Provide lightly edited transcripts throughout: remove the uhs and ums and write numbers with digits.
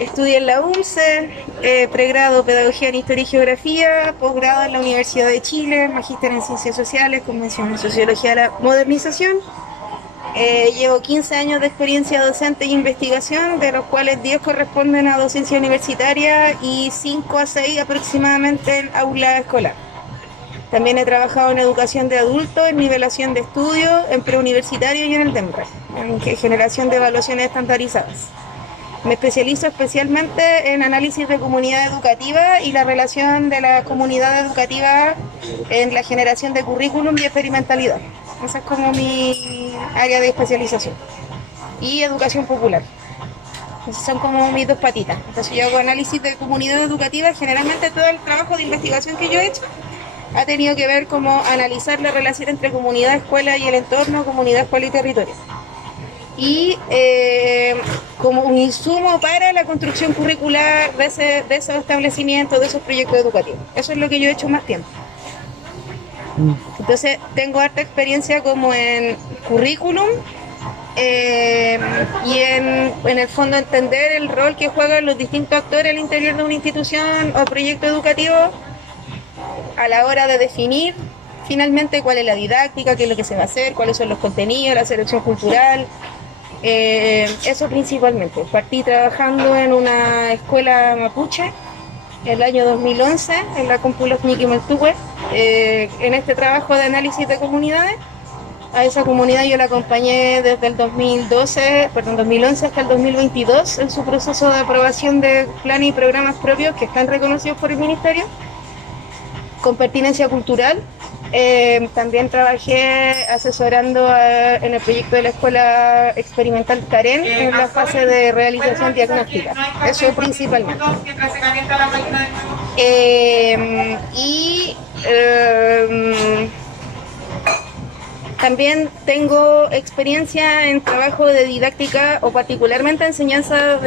Estudié en la UNCE, pregrado Pedagogía en Historia y Geografía, posgrado en la Universidad de Chile, magíster en Ciencias Sociales, convención en Sociología de la Modernización. Llevo 15 años de experiencia docente y investigación, de los cuales 10 corresponden a docencia universitaria y 5 a 6 aproximadamente en aula escolar. También he trabajado en educación de adultos, en nivelación de estudios, en preuniversitario y en el DEMRE, en generación de evaluaciones estandarizadas. Me especializo especialmente en análisis de comunidad educativa y la relación de la comunidad educativa en la generación de currículum y experimentalidad. Esa es como mi área de especialización. Y educación popular. Esas son como mis dos patitas. Entonces yo hago análisis de comunidad educativa. Generalmente todo el trabajo de investigación que yo he hecho ha tenido que ver como analizar la relación entre comunidad, escuela y el entorno, comunidad, escuela y territorio. Y como un insumo para la construcción curricular de esos establecimientos, de esos proyectos educativos. Eso es lo que yo he hecho más tiempo. Entonces tengo harta experiencia como en currículum y en el fondo entender el rol que juegan los distintos actores al interior de una institución o proyecto educativo a la hora de definir finalmente cuál es la didáctica, qué es lo que se va a hacer, cuáles son los contenidos, la selección cultural. Eso principalmente. Partí trabajando en una escuela mapuche el año 2011 en la Compulos Ñiquimultúe, en este trabajo de análisis de comunidades. A esa comunidad yo la acompañé desde el 2011 hasta el 2022 en su proceso de aprobación de planes y programas propios que están reconocidos por el Ministerio con pertinencia cultural. También trabajé asesorando en el proyecto de la Escuela Experimental Karen en la fase de realización diagnóstica, eso principalmente. También tengo experiencia en trabajo de didáctica o particularmente enseñanza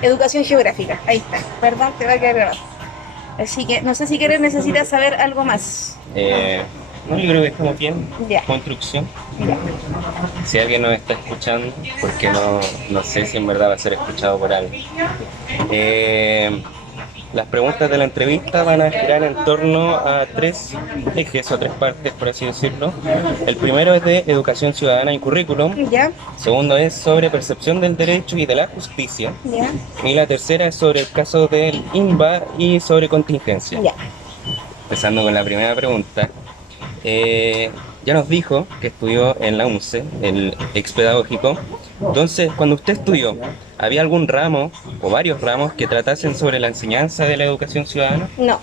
educación geográfica. Ahí está, perdón, te va a quedar grabado. Así que no sé si necesitas saber algo más. No, yo creo que estamos bien. Ya. Construcción. Ya. Si alguien nos está escuchando, porque no sé si en verdad va a ser escuchado por alguien. Las preguntas de la entrevista van a girar en torno a 3 ejes o 3 partes, por así decirlo. El primero es de educación ciudadana y currículum. Ya. Segundo es sobre percepción del derecho y de la justicia. Ya. Y la tercera es sobre el caso del INBA y sobre contingencia. Ya. Empezando con la primera pregunta. Ya nos dijo que estudió en la UNCE, el expedagógico. Entonces, cuando usted estudió, ¿había algún ramo o varios ramos que tratasen sobre la enseñanza de la educación ciudadana? No,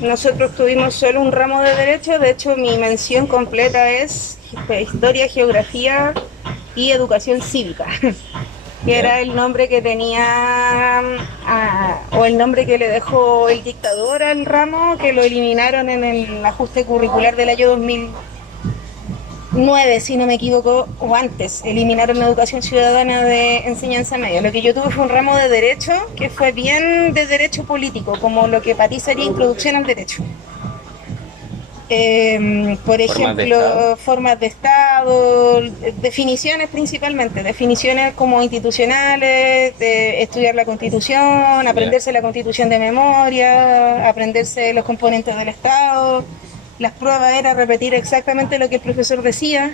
nosotros tuvimos solo un ramo de derecho. De hecho, mi mención completa es historia, geografía y educación cívica, que era el nombre que tenía o el nombre que le dejó el dictador al ramo, que lo eliminaron en el ajuste curricular del año 2009, si no me equivoco, o antes, eliminaron la educación ciudadana de enseñanza media. Lo que yo tuve fue un ramo de derecho, que fue bien de derecho político, como lo que para ti sería introducción al derecho. Por ejemplo, formas de Estado, definiciones principalmente, definiciones como institucionales, de estudiar la Constitución, aprenderse la Constitución de memoria, aprenderse los componentes del Estado. Las pruebas era repetir exactamente lo que el profesor decía.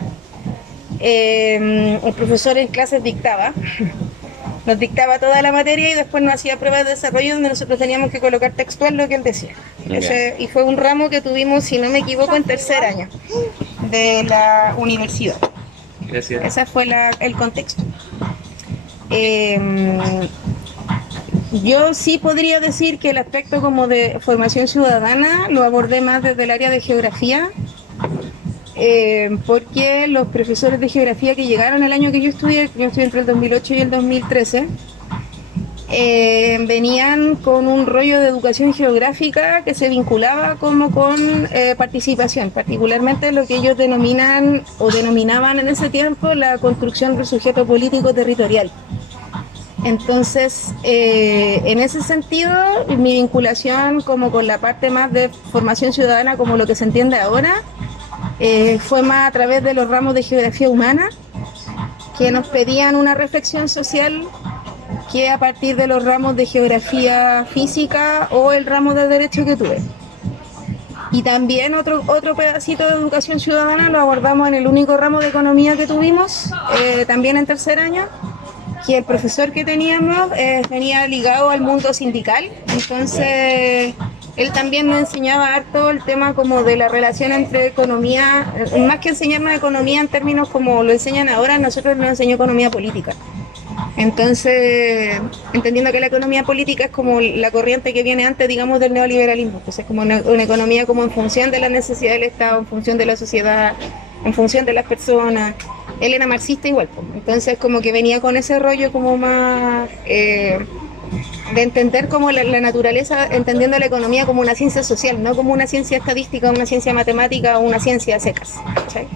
El profesor en clases nos dictaba toda la materia y después nos hacía pruebas de desarrollo donde nosotros teníamos que colocar textual lo que él decía. Y fue un ramo que tuvimos, si no me equivoco, en tercer año de la universidad. Gracias. Ese fue el contexto. Yo sí podría decir que el aspecto como de formación ciudadana lo abordé más desde el área de geografía, porque los profesores de geografía que llegaron el año que yo estudié entre el 2008 y el 2013, venían con un rollo de educación geográfica que se vinculaba como con participación, particularmente lo que ellos denominan o denominaban en ese tiempo la construcción del sujeto político territorial. Entonces, en ese sentido, mi vinculación como con la parte más de formación ciudadana, como lo que se entiende ahora, fue más a través de los ramos de geografía humana, que nos pedían una reflexión social que a partir de los ramos de geografía física o el ramo de derecho que tuve. Y también otro pedacito de educación ciudadana lo abordamos en el único ramo de economía que tuvimos, también en tercer año, que el profesor que teníamos venía ligado al mundo sindical, entonces él también nos enseñaba harto el tema como de la relación entre economía, más que enseñarnos economía en términos como lo enseñan ahora, nosotros nos enseñó economía política. Entonces, entendiendo que la economía política es como la corriente que viene antes, digamos, del neoliberalismo, pues es como una economía como en función de la necesidad del Estado, en función de la sociedad, en función de las personas. Él era marxista igual, pues. Entonces como que venía con ese rollo como más de entender como la naturaleza, entendiendo la economía como una ciencia social, no como una ciencia estadística, una ciencia matemática o una ciencia a secas, ¿cachai?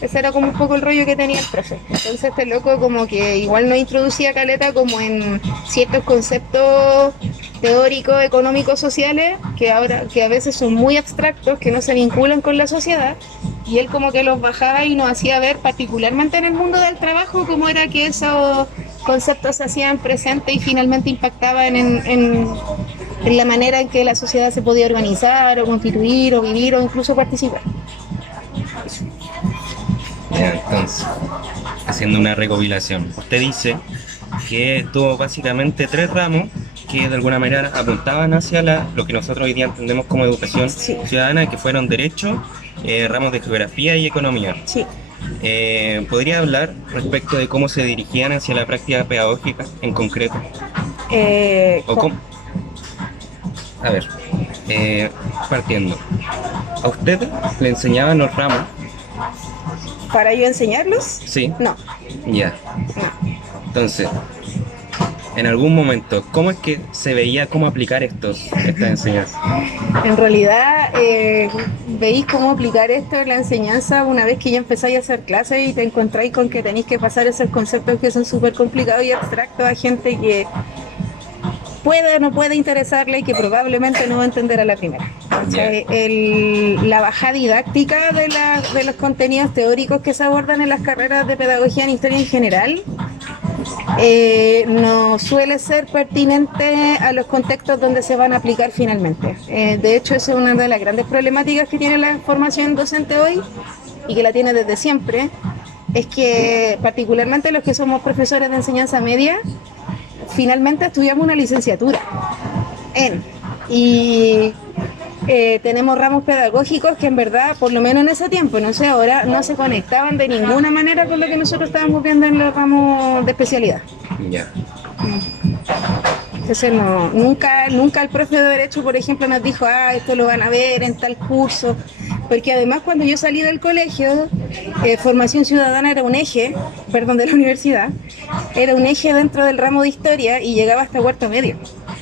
Ese era como un poco el rollo que tenía el profe. Entonces este loco como que igual nos introducía caleta como en ciertos conceptos teóricos, económicos, sociales, que a veces son muy abstractos, que no se vinculan con la sociedad, y él como que los bajaba y nos hacía ver, particularmente en el mundo del trabajo, cómo era que esos conceptos se hacían presentes y finalmente impactaban en la manera en que la sociedad se podía organizar, o constituir, o vivir, o incluso participar. Ya, entonces, haciendo una recopilación, usted dice que tuvo básicamente 3 ramos que de alguna manera apuntaban hacia lo que nosotros hoy día entendemos como educación Sí. ciudadana, que fueron derecho, ramos de geografía y economía. Sí. ¿Podría hablar respecto de cómo se dirigían hacia la práctica pedagógica en concreto? ¿O cómo? A ver, partiendo. ¿A usted le enseñaban los ramos? ¿Para yo enseñarlos? Sí. No. Ya. No. Entonces, en algún momento, ¿cómo es que se veía cómo aplicar estas enseñanzas? En realidad, veis cómo aplicar esto en la enseñanza una vez que ya empezáis a hacer clases y te encontráis con que tenéis que pasar esos conceptos que son súper complicados y abstractos a gente que puede o no puede interesarle y que probablemente no va a entender a la primera. O sea, la bajada didáctica de los contenidos teóricos que se abordan en las carreras de pedagogía en historia en general no suele ser pertinente a los contextos donde se van a aplicar finalmente. De hecho, esa es una de las grandes problemáticas que tiene la formación docente hoy y que la tiene desde siempre, es que particularmente los que somos profesores de enseñanza media, finalmente estudiamos una licenciatura y tenemos ramos pedagógicos que en verdad, por lo menos en ese tiempo, no sé ahora, no se conectaban de ninguna manera con lo que nosotros estábamos viendo en los ramos de especialidad. Ya. Entonces nunca el profe de Derecho, por ejemplo, nos dijo, esto lo van a ver en tal curso, porque además cuando yo salí del colegio, formación ciudadana era un eje, perdón, de la universidad, era un eje dentro del ramo de historia y llegaba hasta cuarto medio,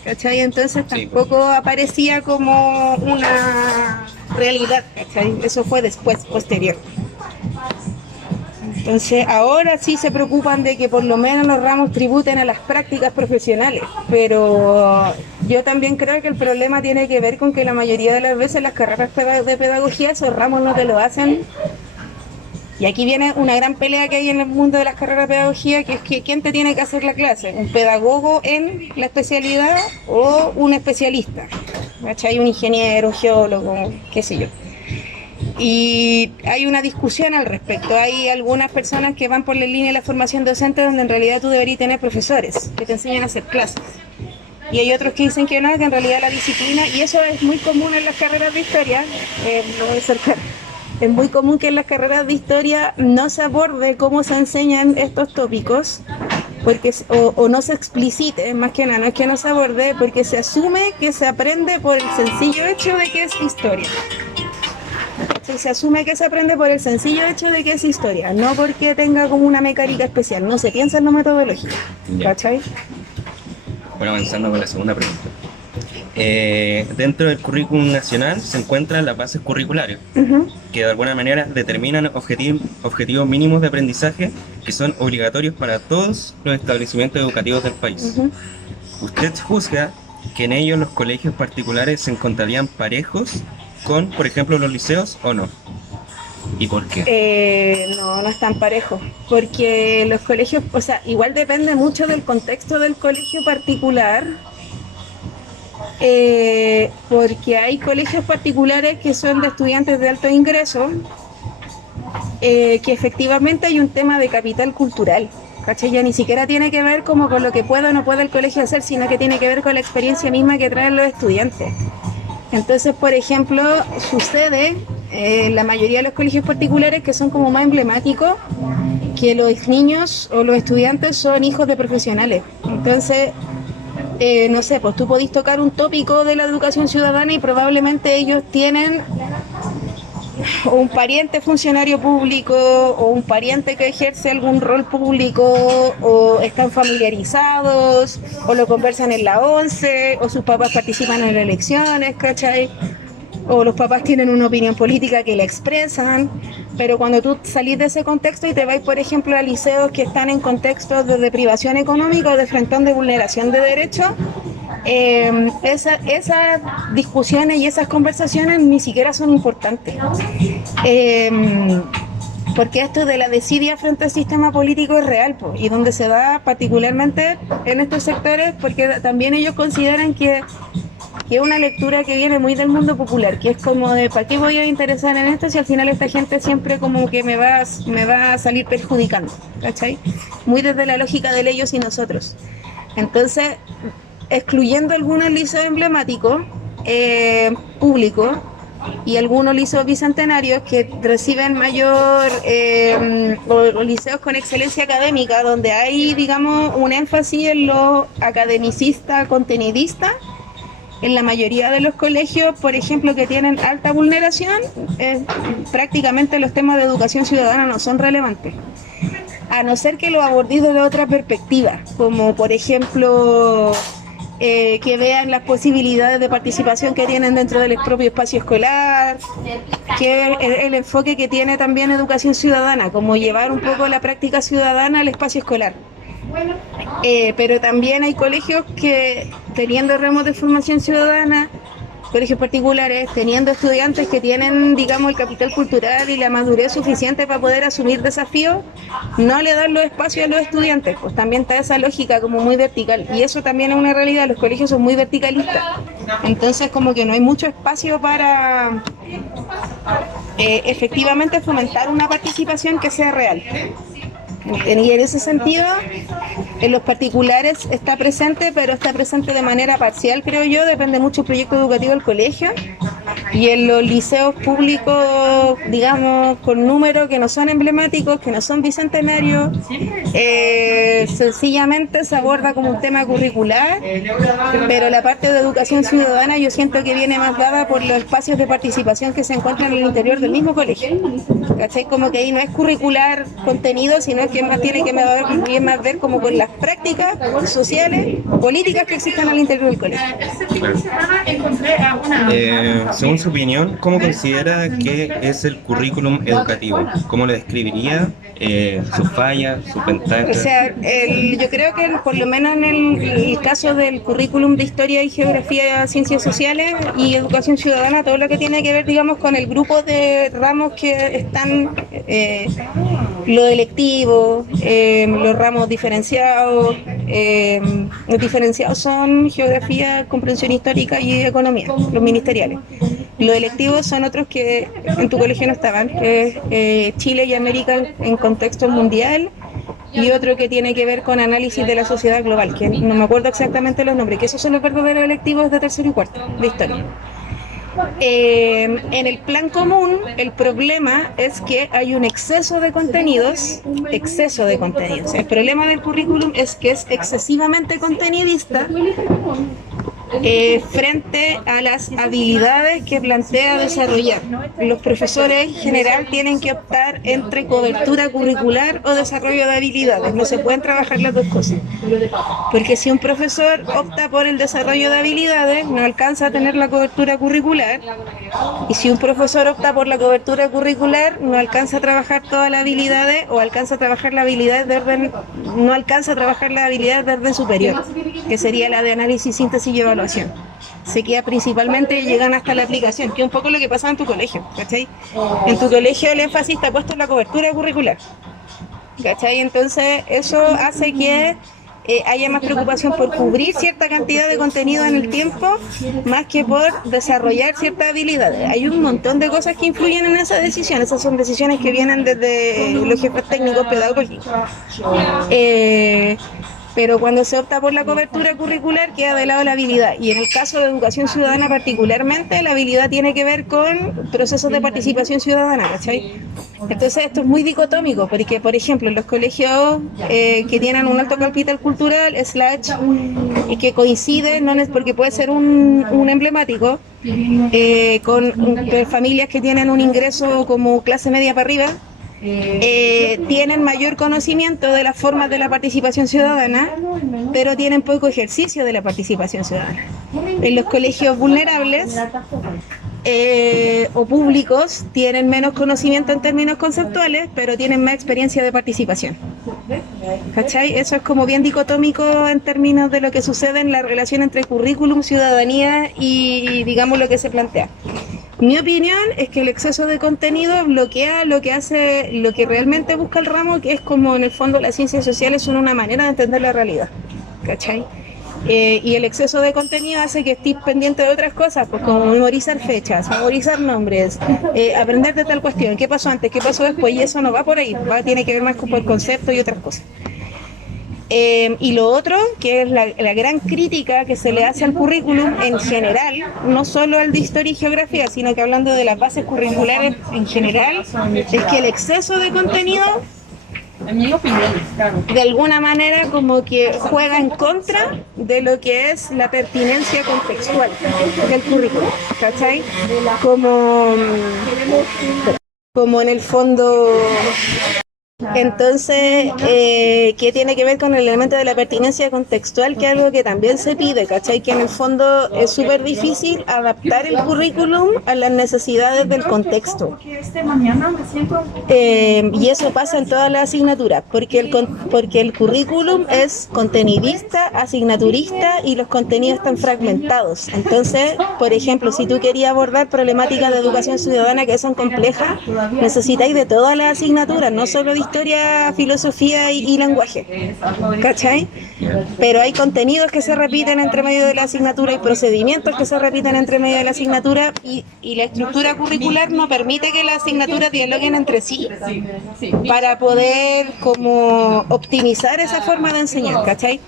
¿cachai? Entonces tampoco aparecía como una realidad, ¿cachai? Eso fue después, posterior. Entonces ahora sí se preocupan de que por lo menos los ramos tributen a las prácticas profesionales, pero yo también creo que el problema tiene que ver con que la mayoría de las veces las carreras de pedagogía esos ramos no te lo hacen. Y aquí viene una gran pelea que hay en el mundo de las carreras de pedagogía, que es que ¿quién te tiene que hacer la clase? ¿Un pedagogo en la especialidad o un especialista? ¿Cachai? Un ingeniero, un geólogo, qué sé yo. Y hay una discusión al respecto. Hay algunas personas que van por la línea de la formación docente donde en realidad tú deberías tener profesores que te enseñan a hacer clases. Y hay otros que dicen que no, que en realidad la disciplina, y eso es muy común en las carreras de historia, lo voy a acercar. Es muy común que en las carreras de historia no se aborde cómo se enseñan estos tópicos, porque o no se explicite, más que nada, no es que no se aborde, porque se asume que se aprende por el sencillo hecho de que es historia. Se asume que se aprende por el sencillo hecho de que es historia, no porque tenga como una mecánica especial, no se piensa en la metodología, ¿cachai? Bueno, avanzando con la segunda pregunta. Dentro del currículum nacional se encuentran las bases curriculares, que de alguna manera determinan objetivos mínimos de aprendizaje que son obligatorios para todos los establecimientos educativos del país. ¿Usted juzga que en ellos los colegios particulares se encontrarían parejos con, por ejemplo, los liceos o no? ¿Y por qué? No, no es tan parejo, porque los colegios, o sea, igual depende mucho del contexto del colegio particular, porque hay colegios particulares que son de estudiantes de alto ingreso, que efectivamente hay un tema de capital cultural, ¿cachai? Ya ni siquiera tiene que ver como con lo que puede o no puede el colegio hacer, sino que tiene que ver con la experiencia misma que traen los estudiantes. Entonces, por ejemplo, sucede en la mayoría de los colegios particulares que son como más emblemáticos, que los niños o los estudiantes son hijos de profesionales. Entonces, no sé, pues tú podís tocar un tópico de la educación ciudadana y probablemente ellos tienen o un pariente funcionario público o un pariente que ejerce algún rol público o están familiarizados o lo conversan en la once o sus papás participan en las elecciones, ¿cachai? O los papás tienen una opinión política que la expresan, pero cuando tú salís de ese contexto y te vas, por ejemplo, a liceos que están en contextos de deprivación económica o de frentón de vulneración de derechos, esas discusiones y esas conversaciones ni siquiera son importantes. Porque esto de la desidia frente al sistema político es real, po, y donde se da particularmente en estos sectores, porque también ellos consideran que es una lectura que viene muy del mundo popular, que es como de ¿para qué voy a interesar en esto si al final esta gente siempre como que me va a salir perjudicando, ¿cachai? Muy desde la lógica del ellos y nosotros. Entonces, excluyendo algunos liceos emblemáticos públicos y algunos liceos bicentenarios que reciben mayor o liceos con excelencia académica, donde hay, digamos, un énfasis en lo academicista, contenidista. En la mayoría de los colegios, por ejemplo, que tienen alta vulneración, prácticamente los temas de educación ciudadana no son relevantes, a no ser que lo abordéis desde otra perspectiva, como por ejemplo que vean las posibilidades de participación que tienen dentro del propio espacio escolar, que el enfoque que tiene también educación ciudadana, como llevar un poco la práctica ciudadana al espacio escolar. Pero también hay colegios que, teniendo ramos de formación ciudadana, colegios particulares, teniendo estudiantes que tienen, digamos, el capital cultural y la madurez suficiente para poder asumir desafíos, no le dan los espacios a los estudiantes. Pues también está esa lógica como muy vertical, y eso también es una realidad. Los colegios son muy verticalistas, entonces como que no hay mucho espacio para efectivamente fomentar una participación que sea real. Y en ese sentido, en los particulares está presente, pero está presente de manera parcial, creo yo, depende mucho del proyecto educativo del colegio. Y en los liceos públicos, digamos, con números que no son emblemáticos, que no son bicentenarios, sencillamente se aborda como un tema curricular, pero la parte de educación ciudadana yo siento que viene más dada por los espacios de participación que se encuentran en el interior del mismo colegio. ¿Cachai? Como que ahí no es curricular contenido, sino que más tiene que más ver como con las prácticas sociales, políticas que existen al interior del colegio. Según su opinión, ¿cómo considera que es el currículum educativo? ¿Cómo lo describiría? ¿Sus fallas, sus ventajas? O sea, yo creo que por lo menos en el caso del currículum de historia y geografía, ciencias sociales y educación ciudadana, todo lo que tiene que ver, digamos, con el grupo de ramos que están, lo electivo, los ramos diferenciados, los diferenciados son geografía, comprensión histórica y economía, los ministeriales. Los electivos son otros que en tu colegio no estaban, que es Chile y América en contexto mundial, y otro que tiene que ver con análisis de la sociedad global, que no me acuerdo exactamente los nombres, que esos son los verdaderos electivos de tercero y cuarto de historia. En el plan común, el problema es que hay un exceso de contenidos. El problema del currículum es que es excesivamente contenidista frente a las habilidades que plantea desarrollar. Los profesores en general tienen que optar entre cobertura curricular o desarrollo de habilidades. No se pueden trabajar las dos cosas. Porque si un profesor opta por el desarrollo de habilidades, no alcanza a tener la cobertura curricular. Y si un profesor opta por la cobertura curricular, no alcanza a trabajar todas las habilidades o alcanza a trabajar las habilidades no alcanza a trabajar las habilidades de orden superior, que sería la de análisis, síntesis y evaluación. evaluación. Se queda principalmente, llegan hasta la aplicación, que es un poco lo que pasa en tu colegio, ¿cachai? En tu colegio el énfasis está puesto en la cobertura curricular, ¿cachai? Entonces eso hace que haya más preocupación por cubrir cierta cantidad de contenido en el tiempo, más que por desarrollar ciertas habilidades. Hay un montón de cosas que influyen en esa decisión. Esas son decisiones que vienen desde los jefes técnicos pedagógicos. Pero cuando se opta por la cobertura curricular queda de lado la habilidad, y en el caso de educación ciudadana particularmente la habilidad tiene que ver con procesos de participación ciudadana, ¿cachai? Entonces esto es muy dicotómico, porque por ejemplo en los colegios que tienen un alto capital cultural y que coincide, no es porque puede ser un emblemático, con familias que tienen un ingreso como clase media para arriba, tienen mayor conocimiento de las formas de la participación ciudadana, pero tienen poco ejercicio de la participación ciudadana. En los colegios vulnerables o públicos tienen menos conocimiento en términos conceptuales, pero tienen más experiencia de participación. ¿Cachai? Eso es como bien dicotómico en términos de lo que sucede en la relación entre currículum, ciudadanía y digamos lo que se plantea. Mi opinión es que el exceso de contenido bloquea lo que realmente busca el ramo, que es como en el fondo las ciencias sociales son una manera de entender la realidad, ¿cachai? Y el exceso de contenido hace que estés pendiente de otras cosas, pues como memorizar fechas, memorizar nombres, aprender de tal cuestión, qué pasó antes, qué pasó después, y eso no va por ahí, tiene que ver más con el concepto y otras cosas. Y lo otro, que es la gran crítica que se le hace al currículum en general, no solo al de historia y geografía, sino que hablando de las bases curriculares en general, es que el exceso de contenido, de alguna manera, como que juega en contra de lo que es la pertinencia contextual del currículum, ¿cachai? Como en el fondo. Entonces, ¿qué tiene que ver con el elemento de la pertinencia contextual? Que es algo que también se pide, ¿cachai? Que en el fondo es súper difícil adaptar el currículum a las necesidades del contexto. Y eso pasa en todas las asignaturas, porque el currículum es contenidista, asignaturista, y los contenidos están fragmentados. Entonces, por ejemplo, si tú querías abordar problemáticas de educación ciudadana que son complejas, necesitáis de todas las asignaturas, no solo de historia, filosofía y lenguaje, ¿cachai? Pero hay contenidos que se repiten entre medio de la asignatura y procedimientos que se repiten entre medio de la asignatura, y la estructura curricular no permite que las asignaturas dialoguen entre sí para poder como optimizar esa forma de enseñar, ¿cachai?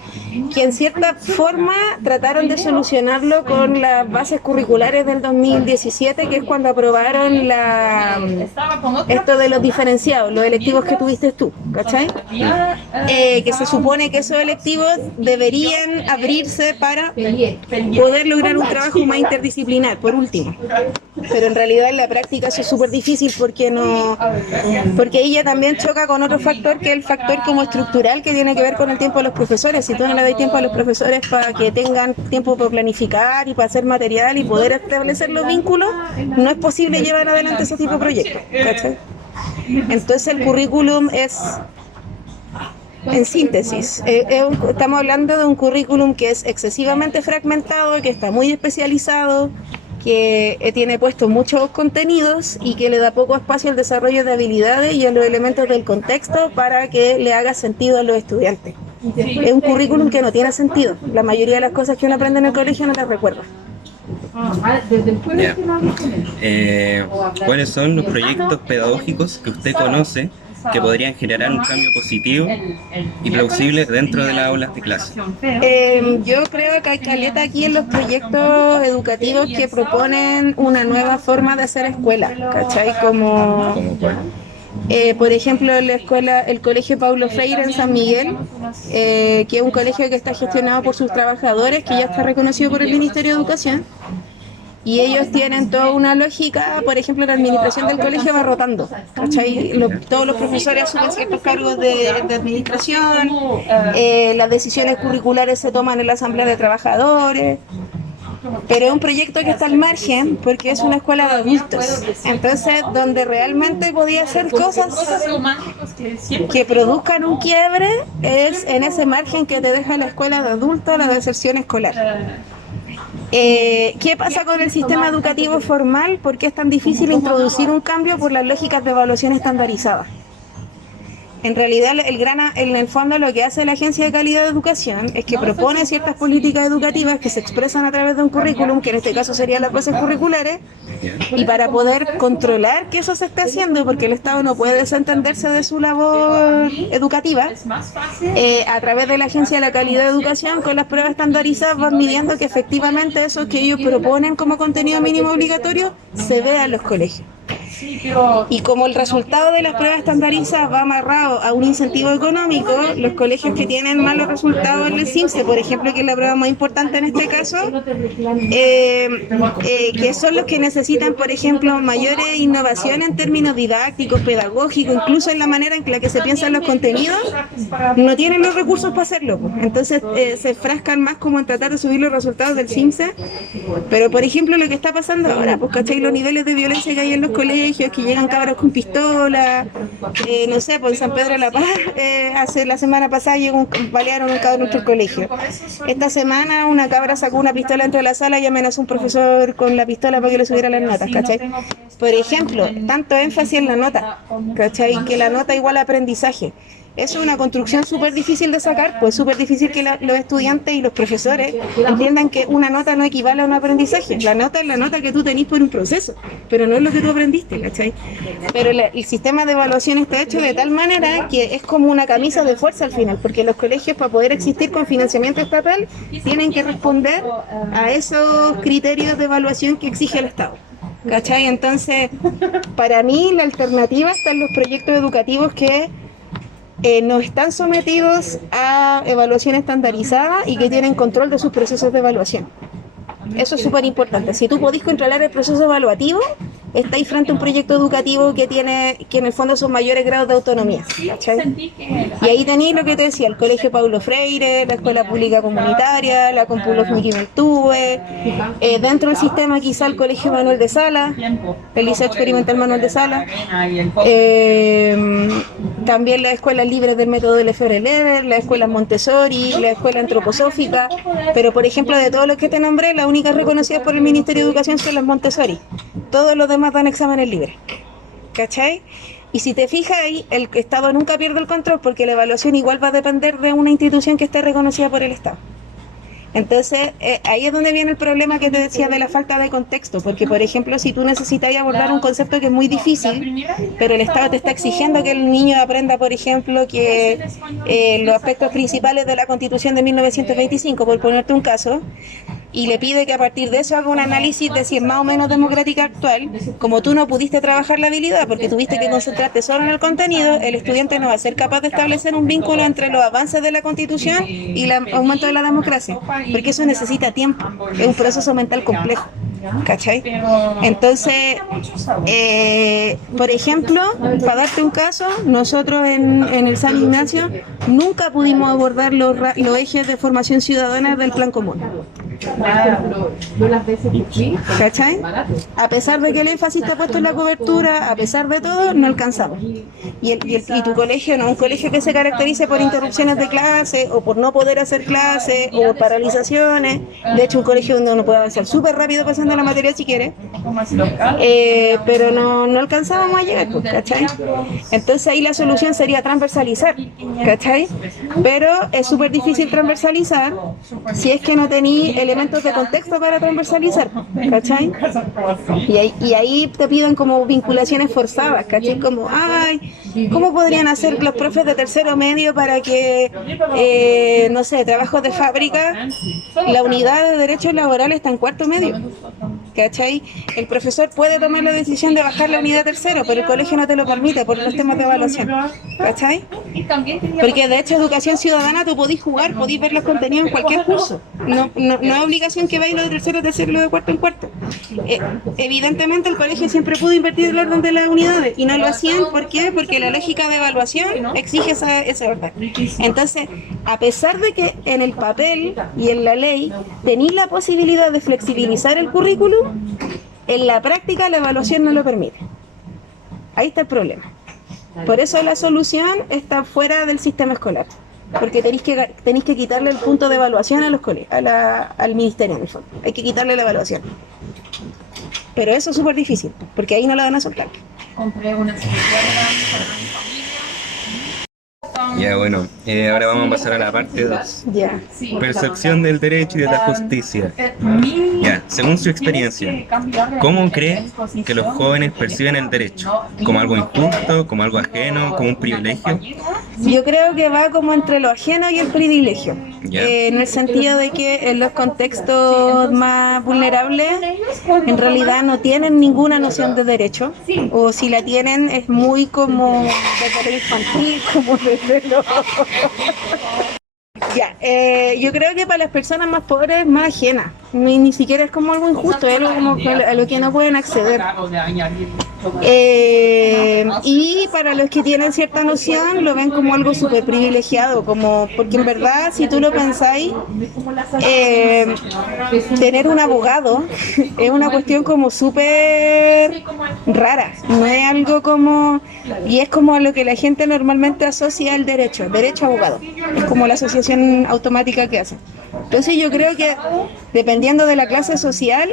Que en cierta forma trataron de solucionarlo con las bases curriculares del 2017, que es cuando aprobaron esto de los diferenciados, los electivos que tuviste tú, ¿cachai? Que se supone que esos electivos deberían abrirse para poder lograr un trabajo más interdisciplinar, por último. Pero en realidad en la práctica eso es súper difícil porque ella también choca con otro factor, que es el factor como estructural, que tiene que ver con el tiempo de los profesores. Si tú no le das tiempo a los profesores para que tengan tiempo para planificar y para hacer material y poder establecer los vínculos, no es posible llevar adelante ese tipo de proyectos, ¿cachai? Entonces el currículum es, en síntesis, estamos hablando de un currículum que es excesivamente fragmentado, que está muy especializado, que tiene puestos muchos contenidos y que le da poco espacio al desarrollo de habilidades y a los elementos del contexto para que le haga sentido a los estudiantes. Es un currículum que no tiene sentido. La mayoría de las cosas que uno aprende en el colegio no las recuerda. ¿Cuáles son los proyectos pedagógicos que usted conoce que podrían generar un cambio positivo y plausible dentro de las aulas de clase? Yo creo que hay caleta aquí en los proyectos educativos que proponen una nueva forma de hacer escuela, ¿cachai? ¿Cómo cuál? Por ejemplo, el Colegio Paulo Freire en San Miguel, que es un colegio que está gestionado por sus trabajadores, que ya está reconocido por el Ministerio de Educación, y ellos tienen toda una lógica. Por ejemplo, la administración del colegio va rotando, ¿cachai? Todos los profesores asumen ciertos cargos de administración, las decisiones curriculares se toman en la asamblea de trabajadores. Pero es un proyecto que está al margen porque es una escuela de adultos, entonces donde realmente podía hacer cosas que produzcan un quiebre es en ese margen que te deja la escuela de adultos, la deserción escolar. ¿Qué pasa con el sistema educativo formal? ¿Por qué es tan difícil introducir un cambio? Por las lógicas de evaluación estandarizadas. En realidad, en el fondo, lo que hace la Agencia de Calidad de Educación es que propone ciertas políticas educativas que se expresan a través de un currículum, que en este caso serían las bases curriculares, y para poder controlar que eso se esté haciendo, porque el Estado no puede desentenderse de su labor educativa, a través de la Agencia de la Calidad de Educación, con las pruebas estandarizadas, van midiendo que efectivamente eso que ellos proponen como contenido mínimo obligatorio se vea en los colegios. Y como el resultado de las pruebas estandarizadas va amarrado a un incentivo económico, los colegios que tienen malos resultados en el CIMSE, por ejemplo, que es la prueba más importante en este caso, que son los que necesitan, por ejemplo, mayores innovaciones en términos didácticos, pedagógicos, incluso en la manera en la que se piensan los contenidos, no tienen los recursos para hacerlo. Entonces se enfrascan más como en tratar de subir los resultados del CIMSE. Pero, por ejemplo, lo que está pasando ahora, pues, ¿cachai? Los niveles de violencia que hay en los colegios, que llegan cabros con pistola, no sé, pues en San Pedro de la Paz, la semana pasada balearon un cabrón en nuestro colegio. Esta semana una cabra sacó una pistola dentro de la sala y amenazó a un profesor con la pistola para que le subiera las notas, ¿cachai? Por ejemplo, tanto énfasis en la nota, ¿cachai? Que la nota igual a aprendizaje. Eso es una construcción súper difícil de sacar, pues súper difícil que los estudiantes y los profesores entiendan que una nota no equivale a un aprendizaje. La nota es la nota que tú tenés por un proceso, pero no es lo que tú aprendiste, ¿cachai? Pero el sistema de evaluación está hecho de tal manera que es como una camisa de fuerza al final, porque los colegios, para poder existir con financiamiento estatal, tienen que responder a esos criterios de evaluación que exige el Estado, ¿cachai? Entonces, para mí la alternativa está en los proyectos educativos que no están sometidos a evaluación estandarizada y que tienen control de sus procesos de evaluación. Eso es súper importante. Si tú podés controlar el proceso evaluativo, estáis frente a un proyecto educativo que en el fondo son mayores grados de autonomía, ¿cachai? Y ahí tenéis lo que te decía, el Colegio Paulo Freire, la Escuela Pública Comunitaria, la Compulos Miki Meltube, dentro del sistema quizá el Colegio Manuel de Sala, el Liceo Experimental Manuel de Sala, también las escuelas libres del método del Lefebvre-Lever, las escuelas Montessori, la escuela antroposófica, pero por ejemplo de todos los que te nombré, las únicas reconocidas por el Ministerio de Educación son las Montessori. Todos los demás dan exámenes libres, ¿cachai? Y si te fijas ahí, el Estado nunca pierde el control porque la evaluación igual va a depender de una institución que esté reconocida por el Estado. Entonces, ahí es donde viene el problema que te decía de la falta de contexto, porque por ejemplo, si tú necesitas abordar un concepto que es muy difícil, pero el Estado te está exigiendo que el niño aprenda, por ejemplo, que los aspectos principales de la Constitución de 1925, por ponerte un caso, y le pide que a partir de eso haga un análisis de si es más o menos democrática actual, como tú no pudiste trabajar la habilidad porque tuviste que concentrarte solo en el contenido, el estudiante no va a ser capaz de establecer un vínculo entre los avances de la Constitución y el aumento de la democracia, porque eso necesita tiempo, es un proceso mental complejo, ¿cachai? Entonces, por ejemplo, para darte un caso, nosotros en el San Ignacio nunca pudimos abordar los ejes de formación ciudadana del Plan Común. ¿Cachai? A pesar de que el énfasis está puesto en la cobertura, a pesar de todo, no alcanzamos. Y tu colegio no es un colegio que se caracterice por interrupciones de clase o por no poder hacer clases o por paralizaciones. De hecho, un colegio donde uno puede avanzar súper rápido pasando la materia si quiere, pero no alcanzábamos a llegar, ¿cachai? Entonces ahí la solución sería transversalizar, ¿cachai? Pero es súper difícil transversalizar si es que no tenéis elementos de contexto para transversalizar, ¿cachai? Y ahí te piden como vinculaciones forzadas, ¿cachai? Como, ¿cómo podrían hacer los profes de tercero medio para que, no sé, trabajos de fábrica, la unidad de derechos laborales está en cuarto medio? ¿Cachai? El profesor puede tomar la decisión de bajar la unidad tercero, pero el colegio no te lo permite por los temas de evaluación, ¿cachai? Porque de hecho educación ciudadana tú podís jugar, podís ver los contenidos en cualquier curso, no es obligación que veáis lo de tercero y lo de cuarto en cuarto. Evidentemente el colegio siempre pudo invertir el orden de las unidades y no lo hacían, ¿por qué? Porque la lógica de evaluación exige ese orden. Entonces, a pesar de que en el papel y en la ley tenéis la posibilidad de flexibilizar el currículum, en la práctica la evaluación no lo permite. Ahí está el problema. Por eso la solución está fuera del sistema escolar. porque tenéis que quitarle el punto de evaluación a los al ministerio en el fondo. Hay que quitarle la evaluación. Pero eso es súper difícil, porque ahí no la van a soltar. Compré una secretaria para mi familia. Ya, bueno, ahora vamos a pasar a la parte 2. Ya. Percepción del derecho y de la justicia. Ya, según su experiencia, ¿cómo cree que los jóvenes perciben el derecho? ¿Como algo injusto, como algo ajeno, como un privilegio? Yo creo que va como entre lo ajeno y el privilegio, Ya. en el sentido de que en los contextos más vulnerables en realidad no tienen ninguna noción de derecho, o si la tienen es muy como desde lo infantil, como desde lo... Ya, yo creo que para las personas más pobres es más ajena, ni siquiera es como algo injusto, es algo como a lo que no pueden acceder. Y para los que tienen cierta noción lo ven como algo súper privilegiado, como, porque en verdad si tú lo pensáis, tener un abogado es una cuestión como súper rara, no es algo como, y es como a lo que la gente normalmente asocia el derecho abogado, es como la asociación automática que hacen. Entonces yo creo que dependiendo de la clase social,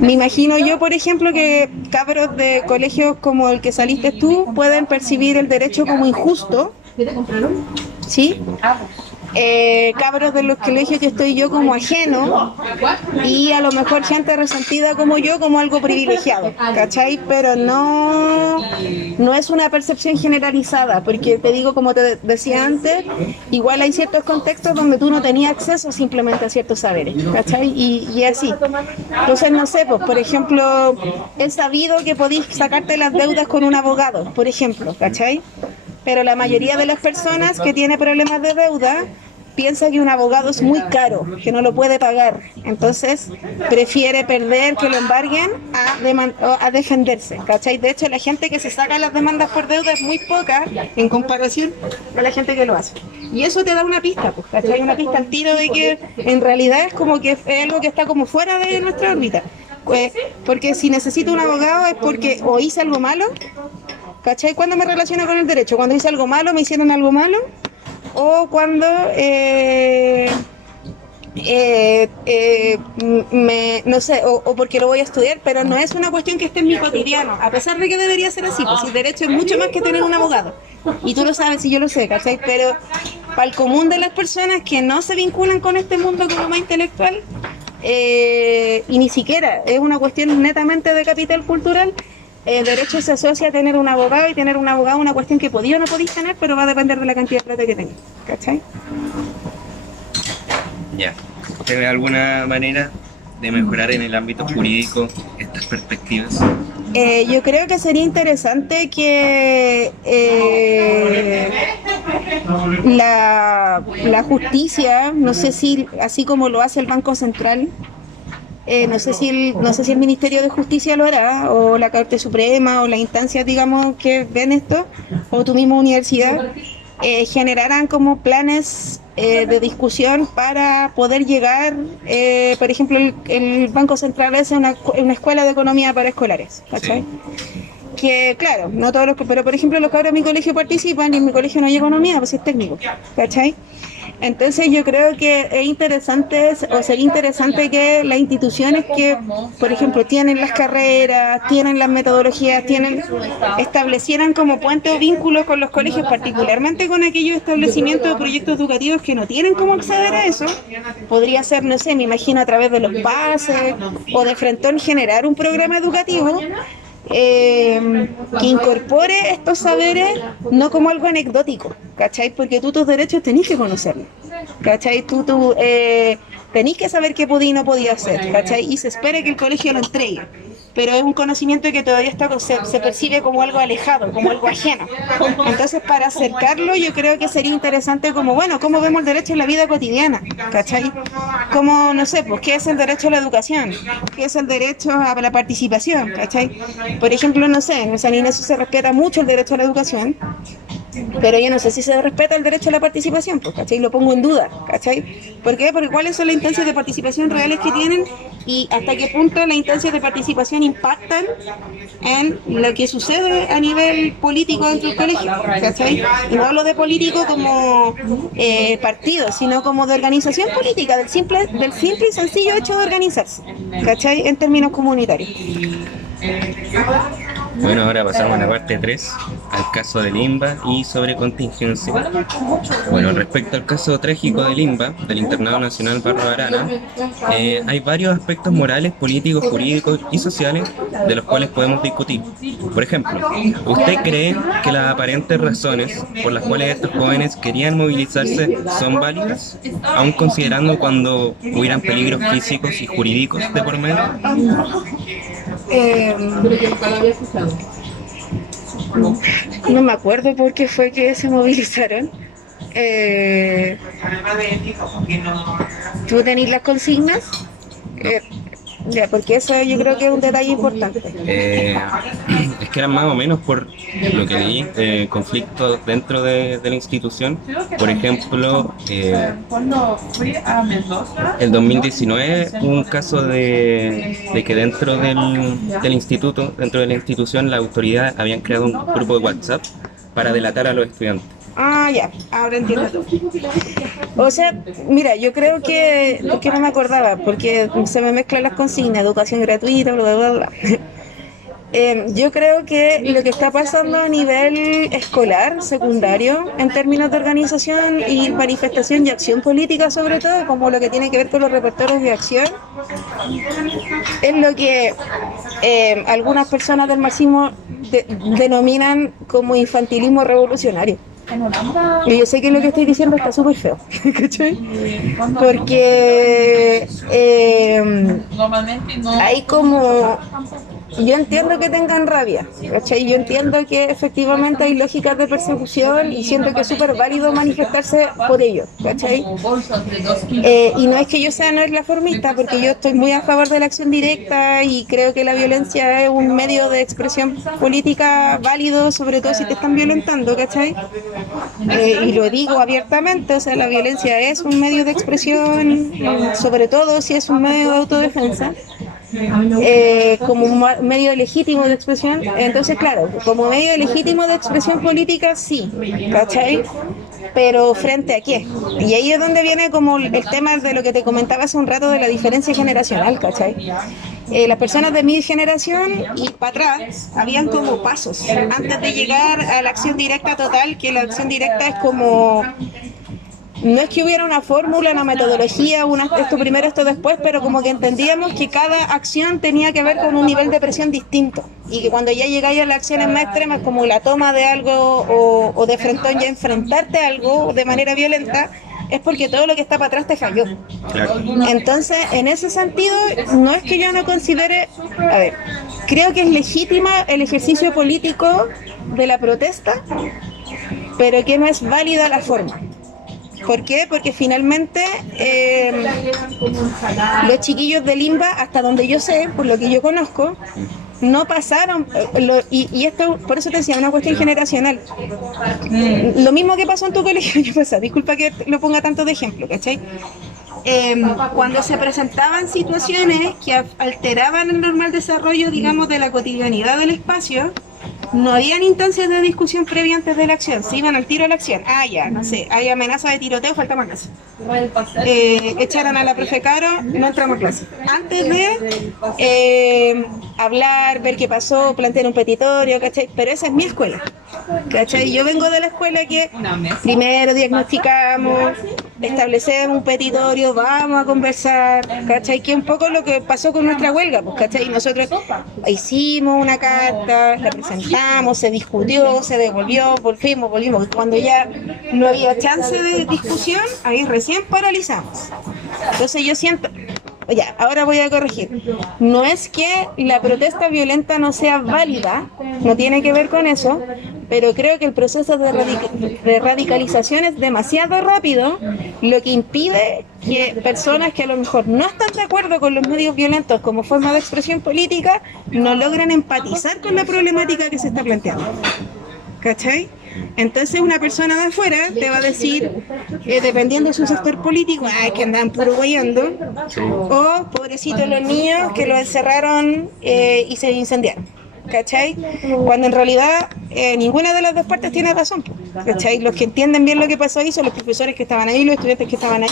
me imagino yo, por ejemplo, que cabros de colegios como el que saliste tú pueden percibir el derecho como injusto, ¿sí? Cabros de los colegios que estoy yo como ajeno, y a lo mejor gente resentida como yo como algo privilegiado, ¿cachai? Pero no es una percepción generalizada, porque te digo, como te decía antes, igual hay ciertos contextos donde tú no tenías acceso simplemente a ciertos saberes, ¿cachai? Y así. Entonces, no sé, pues por ejemplo, he sabido que podéis sacarte las deudas con un abogado, por ejemplo, ¿cachai? Pero la mayoría de las personas que tiene problemas de deuda piensa que un abogado es muy caro, que no lo puede pagar. Entonces prefiere perder, que lo embarguen, a defenderse, ¿cachai? De hecho, la gente que se saca las demandas por deuda es muy poca en comparación a la gente que lo hace. Y eso te da una pista, pues, ¿cachai? Una pista al tiro de que en realidad es como que es algo que está como fuera de nuestra órbita. Porque si necesito un abogado es porque o hice algo malo, ¿cachai? ¿Cuándo me relaciono con el derecho? Cuando hice algo malo, me hicieron algo malo, o cuando no sé, o porque lo voy a estudiar, pero no es una cuestión que esté en mi cotidiano, a pesar de que debería ser así, pues el derecho es mucho más que tener un abogado, y tú lo sabes y yo lo sé, ¿cachai? Pero para el común de las personas que no se vinculan con este mundo como más intelectual, y ni siquiera es una cuestión netamente de capital cultural, derecho se asocia a tener un abogado, y tener un abogado es una cuestión que podía o no podéis tener, pero va a depender de la cantidad de plata que tengas, ¿cachai? Ya. ¿Usted ve alguna manera de mejorar en el ámbito jurídico estas perspectivas? Yo creo que sería interesante que la justicia, no sé si así como lo hace el Banco Central, no sé si el Ministerio de Justicia lo hará, o la Corte Suprema, o las instancias, digamos, que ven esto, o tu misma universidad, generarán como planes de discusión para poder llegar, por ejemplo, el Banco Central es una escuela de economía para escolares, ¿cachai? Sí. Que claro, no todos pero por ejemplo los cabros de mi colegio participan, y en mi colegio no hay economía, pues es técnico, ¿cachai? Entonces yo creo que es interesante, o sería interesante que las instituciones que, por ejemplo, tienen las carreras, tienen las metodologías, establecieran como puente o vínculos con los colegios, particularmente con aquellos establecimientos o proyectos educativos que no tienen cómo acceder a eso. Podría ser, no sé, me imagino a través de los pases o de Frentón, generar un programa educativo que incorpore estos saberes no como algo anecdótico, ¿cachai? Porque tú tus derechos tenés que conocerlos, ¿cachai? Tú tenés que saber qué podía y no podía hacer, ¿cachai? Y se espera que el colegio lo entregue, pero es un conocimiento que todavía se percibe como algo alejado, como algo ajeno. Entonces, para acercarlo, yo creo que sería interesante como, bueno, cómo vemos el derecho en la vida cotidiana, ¿cachai? Como, no sé, pues, ¿qué es el derecho a la educación? ¿Qué es el derecho a la participación? ¿Cachai? Por ejemplo, no sé, en San Ignacio se respeta mucho el derecho a la educación, Pero yo no sé si se respeta el derecho a la participación, pues, ¿cachai? Lo pongo en duda, ¿cachai? ¿Por qué? Porque cuáles son las instancias de participación reales que tienen y hasta qué punto las instancias de participación impactan en lo que sucede a nivel político dentro del colegio, ¿cachai? Y no hablo de político como partido, sino como de organización política, del simple y sencillo hecho de organizarse, ¿cachai? En términos comunitarios. Bueno, ahora pasamos a la parte 3, al caso de Limba y sobre contingencia. Bueno, respecto al caso trágico de Limba, del Internado Nacional Barro Arana, hay varios aspectos morales, políticos, jurídicos y sociales de los cuales podemos discutir. Por ejemplo, ¿usted cree que las aparentes razones por las cuales estos jóvenes querían movilizarse son válidas, aun considerando cuando hubieran peligros físicos y jurídicos de por medio? No me acuerdo por qué fue que se movilizaron. ¿Tú tenés las consignas? Ya, porque eso yo creo que es un detalle importante. Es que eran más o menos por lo que leí, conflictos dentro de la institución. Por ejemplo, el 2019 hubo un caso de que dentro del instituto, dentro de la institución, la autoridad habían creado un grupo de WhatsApp para delatar a los estudiantes. Ah, ya, ahora entiendo todo. O sea, mira, yo creo que no me acordaba, porque se me mezclan las consignas, educación gratuita, bla, bla, bla. Yo creo que lo que está pasando a nivel escolar, secundario, en términos de organización y manifestación y acción política sobre todo, como lo que tiene que ver con los repertorios de acción, es lo que algunas personas del marxismo denominan como infantilismo revolucionario. Y yo sé que lo que estoy diciendo está súper feo, ¿cachai? Porque hay como... Yo entiendo que tengan rabia, ¿cachai? Yo entiendo que efectivamente hay lógicas de persecución y siento que es súper válido manifestarse por ello, ¿cachai? Y no es que yo sea no es la formista, porque yo estoy muy a favor de la acción directa y creo que la violencia es un medio de expresión política válido, sobre todo si te están violentando, ¿cachai? Y lo digo abiertamente, o sea, la violencia es un medio de expresión, sobre todo si es un medio de autodefensa. Como un medio legítimo de expresión, entonces claro, como medio legítimo de expresión política sí, ¿cachai? Pero ¿frente a qué? Y ahí es donde viene como el tema de lo que te comentaba hace un rato de la diferencia generacional, ¿cachai? Las personas de mi generación y para atrás habían como pasos antes de llegar a la acción directa total, que la acción directa es como... No es que hubiera una fórmula, una metodología, esto primero, esto después, pero como que entendíamos que cada acción tenía que ver con un nivel de presión distinto y que cuando ya llegáis a las acciones más extremas, como la toma de algo o de frentón, ya enfrentarte a algo de manera violenta, es porque todo lo que está para atrás te falló. Claro. Entonces, en ese sentido, no es que yo no considere, a ver, creo que es legítima el ejercicio político de la protesta, pero que no es válida la forma. ¿Por qué? Porque finalmente los chiquillos de Limba, hasta donde yo sé, por lo que yo conozco, no pasaron, y esto, por eso te decía, una cuestión generacional. Lo mismo que pasó en tu colegio el año pasado, disculpa que lo ponga tanto de ejemplo, ¿cachai? Cuando se presentaban situaciones que alteraban el normal desarrollo, digamos, de la cotidianidad del espacio, no habían instancias de discusión previa antes de la acción, se iban al tiro a la acción. Ah, ya, no sé, hay amenaza de tiroteo, falta más clase. Echaron a la profe Caro, no entramos a clase. Antes de hablar, ver qué pasó, plantear un petitorio, ¿cachai? Pero esa es mi escuela, ¿cachai? Yo vengo de la escuela que primero diagnosticamos, establecemos un petitorio, vamos a conversar, ¿cachai? Que es un poco lo que pasó con nuestra huelga, pues, ¿cachai? Nosotros hicimos una carta, la presentamos, se discutió, se devolvió, volvimos. Cuando ya no había chance de discusión, ahí recién paralizamos. Entonces yo siento... Ya, ahora voy a corregir. No es que la protesta violenta no sea válida, no tiene que ver con eso, pero creo que el proceso de radicalización es demasiado rápido, lo que impide que personas que a lo mejor no están de acuerdo con los medios violentos como forma de expresión política no logren empatizar con la problemática que se está planteando. ¿Cachai? Entonces una persona de afuera te va a decir, dependiendo de su sector político, que andan puro guayando, o pobrecitos los niños que los encerraron y se incendiaron, ¿cachai? Cuando en realidad ninguna de las dos partes tiene razón, ¿cachai? Los que entienden bien lo que pasó ahí son los profesores que estaban ahí, los estudiantes que estaban ahí,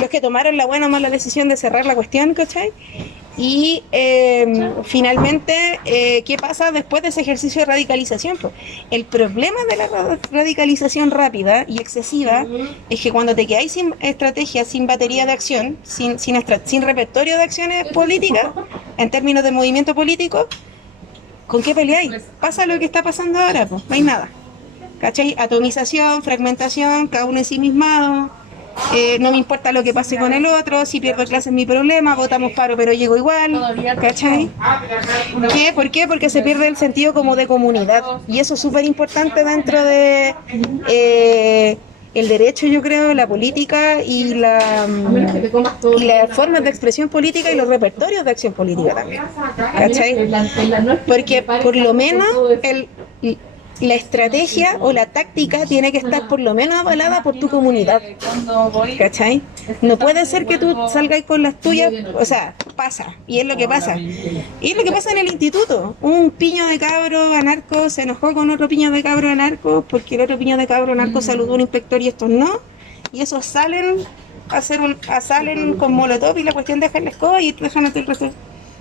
los que tomaron la buena o mala decisión de cerrar la cuestión, ¿cachai? Y finalmente, ¿qué pasa después de ese ejercicio de radicalización? Pues, el problema de la radicalización rápida y excesiva es que cuando te quedáis sin estrategia, sin batería de acción, sin repertorio de acciones políticas, en términos de movimiento político, ¿con qué peleáis? Pasa lo que está pasando ahora, pues, no hay nada. ¿Cachai? Atomización, fragmentación, cada uno ensimismado. No me importa lo que pase con el otro, si pierdo clase es mi problema, votamos paro pero llego igual, ¿cachai? ¿Qué? ¿Por qué? Porque se pierde el sentido como de comunidad, y eso es súper importante dentro de el derecho, yo creo, la política y las formas de expresión política y los repertorios de acción política también, ¿cachai? Porque por lo menos la estrategia o la táctica tiene que estar por lo menos avalada por tu comunidad, ¿cachai? No puede ser que tú salgas con las tuyas, o sea, pasa, y es lo que pasa. Y es lo que pasa en el instituto. Un piño de cabro anarco se enojó con otro piño de cabro anarco porque el otro piño de cabro anarco saludó a un inspector y estos no, y esos salen salen con molotov y la cuestión dejan la escoba y dejan el resto.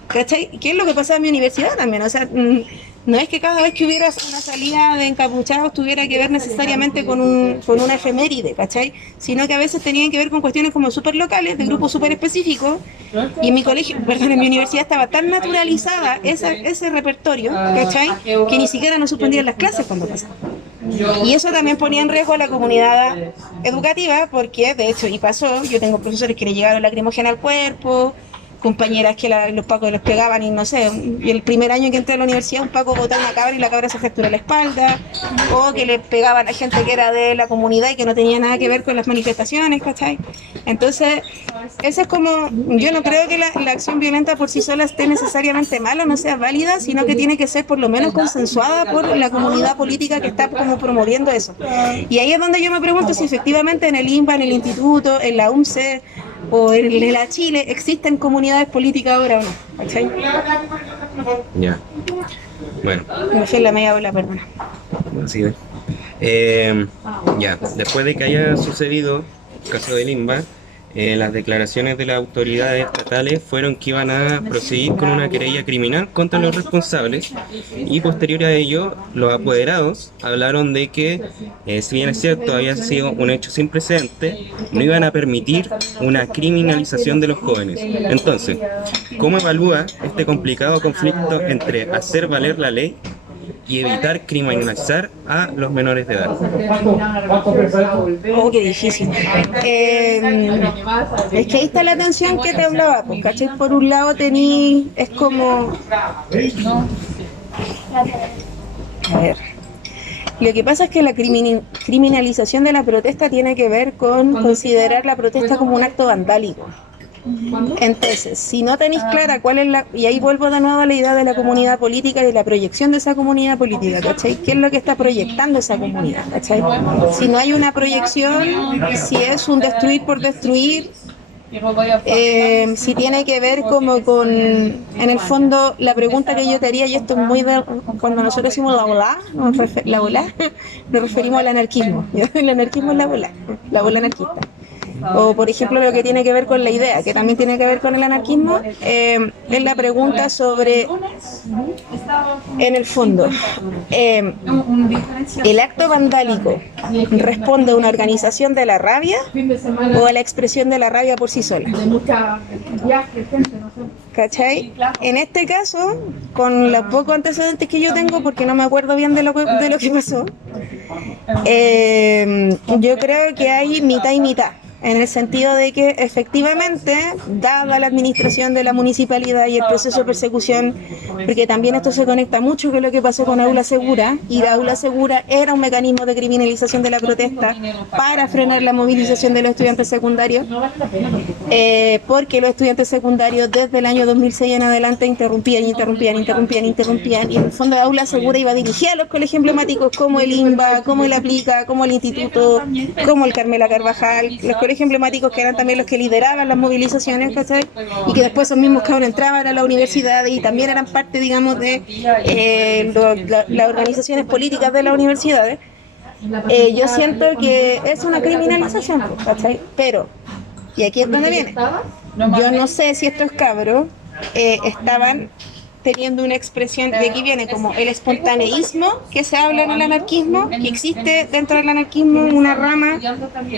¿Cachai? ¿Qué es lo que pasa en mi universidad también? O sea, no es que cada vez que hubiera una salida de encapuchados tuviera que ver necesariamente con una efeméride, ¿cachai? Sino que a veces tenían que ver con cuestiones como súper locales, de grupos súper específicos, y en mi colegio, perdón, en mi universidad estaba tan naturalizada ese repertorio, ¿cachai? Que ni siquiera nos suspendían las clases cuando pasaba. Y eso también ponía en riesgo a la comunidad educativa, porque de hecho, y pasó, yo tengo profesores que le llegaron lacrimógena al cuerpo, compañeras que los pacos les pegaban y no sé, y el primer año que entré a la universidad un paco botaba una cabra y la cabra se fracturó la espalda, o que le pegaban a gente que era de la comunidad y que no tenía nada que ver con las manifestaciones, ¿cachai? Entonces, ese es como, yo no creo que la acción violenta por sí sola esté necesariamente mala, no sea válida, sino que tiene que ser por lo menos consensuada por la comunidad política que está como promoviendo eso. Y ahí es donde yo me pregunto si efectivamente en el INBA, en el instituto, en la UMCE, o en la Chile existen comunidades políticas ahora o no, ¿cachai? Ya. Bueno. Me fui en la media bola, perdona. Así es. Ya, después de que haya sucedido el caso del INBA, las declaraciones de las autoridades estatales fueron que iban a proseguir con una querella criminal contra los responsables, y posterior a ello los apoderados hablaron de que, si bien es cierto había sido un hecho sin precedente, no iban a permitir una criminalización de los jóvenes. Entonces, ¿cómo evalúa este complicado conflicto entre hacer valer la ley y evitar criminalizar a los menores de edad? Oh, qué difícil. Es que ahí está la tensión que te hablaba, pues, ¿cachai? Por un lado es como... A ver... Lo que pasa es que la criminalización de la protesta tiene que ver con considerar la protesta como un acto vandálico. Entonces, si no tenéis clara cuál es y ahí vuelvo de nuevo a la idea de la comunidad política y de la proyección de esa comunidad política, ¿cachai? ¿Qué es lo que está proyectando esa comunidad, ¿cachai? Si no hay una proyección, si es un destruir por destruir, si tiene que ver como con, en el fondo, la pregunta que yo te haría, y esto es muy de, cuando nosotros decimos la bola, nos referimos al anarquismo. El anarquismo es la bola anarquista. O por ejemplo lo que tiene que ver con la idea, que también tiene que ver con el anarquismo, es la pregunta sobre, en el fondo, ¿el acto vandálico responde a una organización de la rabia o a la expresión de la rabia por sí sola? ¿Cachai? En este caso, con los pocos antecedentes que yo tengo, porque no me acuerdo bien de lo que pasó, yo creo que hay mitad y mitad. en el sentido de que efectivamente, dada la administración de la municipalidad y el proceso de persecución, porque también esto se conecta mucho con lo que pasó con Aula Segura, y la Aula Segura era un mecanismo de criminalización de la protesta para frenar la movilización de los estudiantes secundarios, porque los estudiantes secundarios desde el año 2006 en adelante interrumpían, y en el fondo Aula Segura iba dirigida a los colegios emblemáticos como el INBA, como el Aplica, como el Instituto, como el Carmela Carvajal, los colegios emblemáticos que eran también los que lideraban las movilizaciones, ¿cachai? Y que después esos mismos cabros entraban a la universidad y también eran parte, digamos, de las organizaciones políticas de las universidades. Yo siento que es una criminalización, ¿cachai? Pero, y aquí es donde viene, yo no sé si estos cabros estaban teniendo una expresión, de aquí viene como el espontaneísmo que se habla en el anarquismo, que existe dentro del anarquismo una rama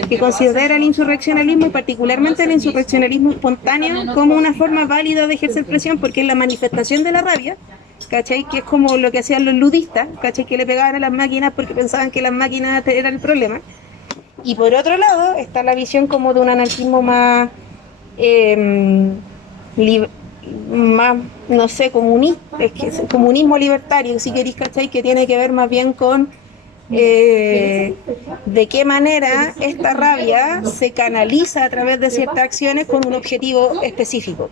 que considera el insurreccionalismo y particularmente el insurreccionalismo espontáneo como una forma válida de ejercer presión, porque es la manifestación de la rabia, ¿cachai? Que es como lo que hacían los ludistas, ¿cachai? Que le pegaban a las máquinas porque pensaban que las máquinas eran el problema. Y por otro lado está la visión como de un anarquismo más más, no sé, comunista, es que es comunismo libertario, si queréis, ¿cachai? Que tiene que ver más bien con de qué manera esta rabia se canaliza a través de ciertas acciones con un objetivo específico.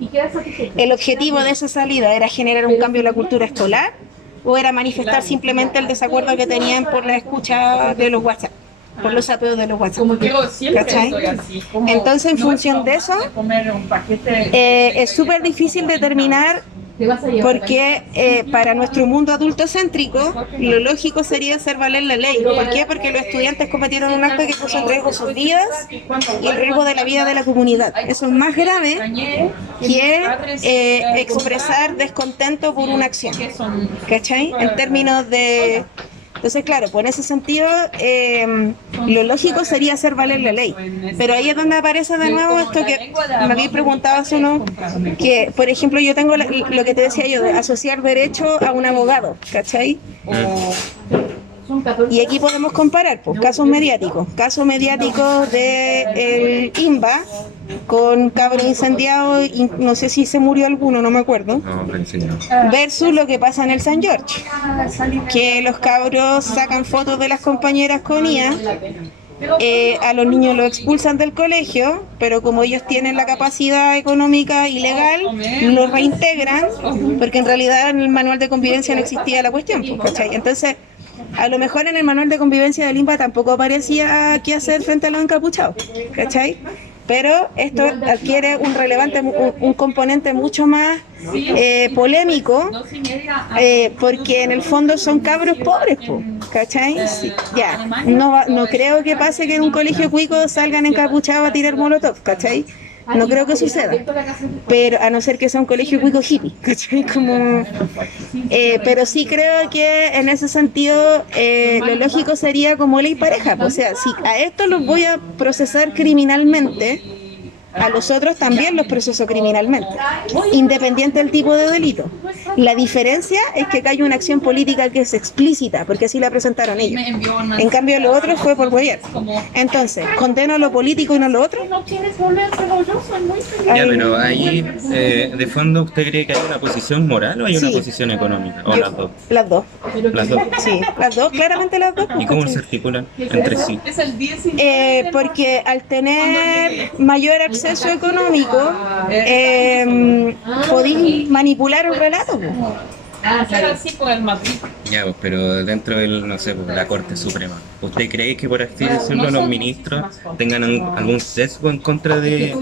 ¿El objetivo de esa salida era generar un cambio en la cultura escolar o era manifestar simplemente el desacuerdo que tenían por la escucha de los WhatsApp? Por los sapeos de los WhatsApp, ¿cachai? Entonces, en función de eso, es súper difícil determinar, porque para nuestro mundo adultocéntrico, lo lógico sería hacer valer la ley. ¿Por qué? Porque los estudiantes cometieron un acto que puso en riesgo sus vidas y el riesgo de la vida de la comunidad. Eso es más grave que expresar descontento por una acción, ¿cachai? En términos de... Entonces, claro, pues en ese sentido, lo lógico sería hacer valer la ley. Pero ahí es donde aparece de nuevo esto que me había preguntado hace uno, que, por ejemplo, yo tengo lo que te decía yo, de asociar derecho a un abogado, ¿cachai? Y aquí podemos comparar pues, casos mediáticos de el INBA con cabros incendiados, y no sé si se murió alguno, no me acuerdo, versus lo que pasa en el San George, que los cabros sacan fotos de las compañeras con IA, a los niños los expulsan del colegio, pero como ellos tienen la capacidad económica y legal, los reintegran, porque en realidad en el manual de convivencia no existía la cuestión, pues, ¿cachai? Entonces, a lo mejor en el manual de convivencia del INBA tampoco aparecía qué hacer frente a los encapuchados, ¿cachai? Pero esto adquiere un componente mucho más polémico, porque en el fondo son cabros pobres, ¿cachai? Sí, ya, no creo que pase que en un colegio cuico salgan encapuchados a tirar molotov, ¿cachai? No creo que suceda, pero a no ser que sea un colegio cuico hippie, ¿cachai? Pero sí creo que en ese sentido lo lógico sería como ley pareja, o sea, si a esto los voy a procesar criminalmente, a los otros también los proceso criminalmente, independiente del tipo de delito. La diferencia es que acá hay una acción política que es explícita, porque así la presentaron ellos. En cambio, lo otro fue por gobierno. Entonces, condeno lo político y no lo otro. Ya, pero ahí, de fondo, ¿usted cree que hay una posición moral o hay una posición económica? ¿O las dos? Las dos. Las dos. Sí, las dos, claramente las dos. ¿Y cómo se articulan entre sí? Porque al tener mayor acceso económico, podéis manipular el relato. Ya, pues, pero dentro del, no sé, pues, la Corte Suprema, ¿usted cree que por así decirlo los ministros tengan algún sesgo en contra de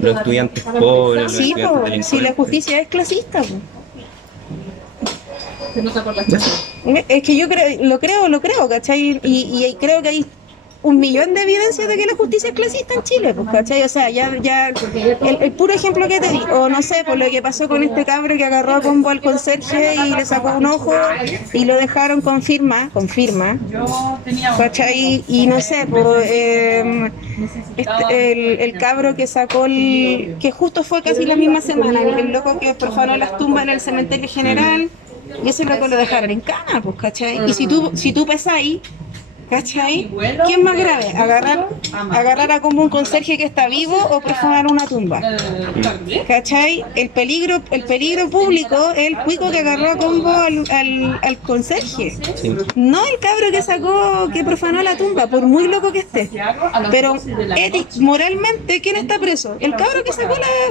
los estudiantes pobres, los Sí, estudiantes delincuentes? si la justicia es clasista. Es que yo lo creo, ¿cachai? Y creo que hay 1.000.000 de evidencias de que la justicia es clasista en Chile, pues, ¿cachai? O sea, ya el puro ejemplo que te di, o no sé, por lo que pasó con este cabro que agarró a combo al conserje y le sacó un ojo y lo dejaron con firma, ¿cachai? Y no sé, pues, el cabro que sacó que justo fue casi la misma semana, el loco que profanó las tumbas en el cementerio general, y ese loco lo dejaron en cana, pues, ¿cachai? Y si tú pesáis ¿Cachai? ¿Qué es más grave? ¿Agarrar a como un conserje que está vivo o profanar una tumba? ¿Cachai? El peligro público es el cuico que agarró a combo al conserje. Sí. No el cabro que profanó la tumba, por muy loco que esté. Pero moralmente, ¿quién está preso? El cabro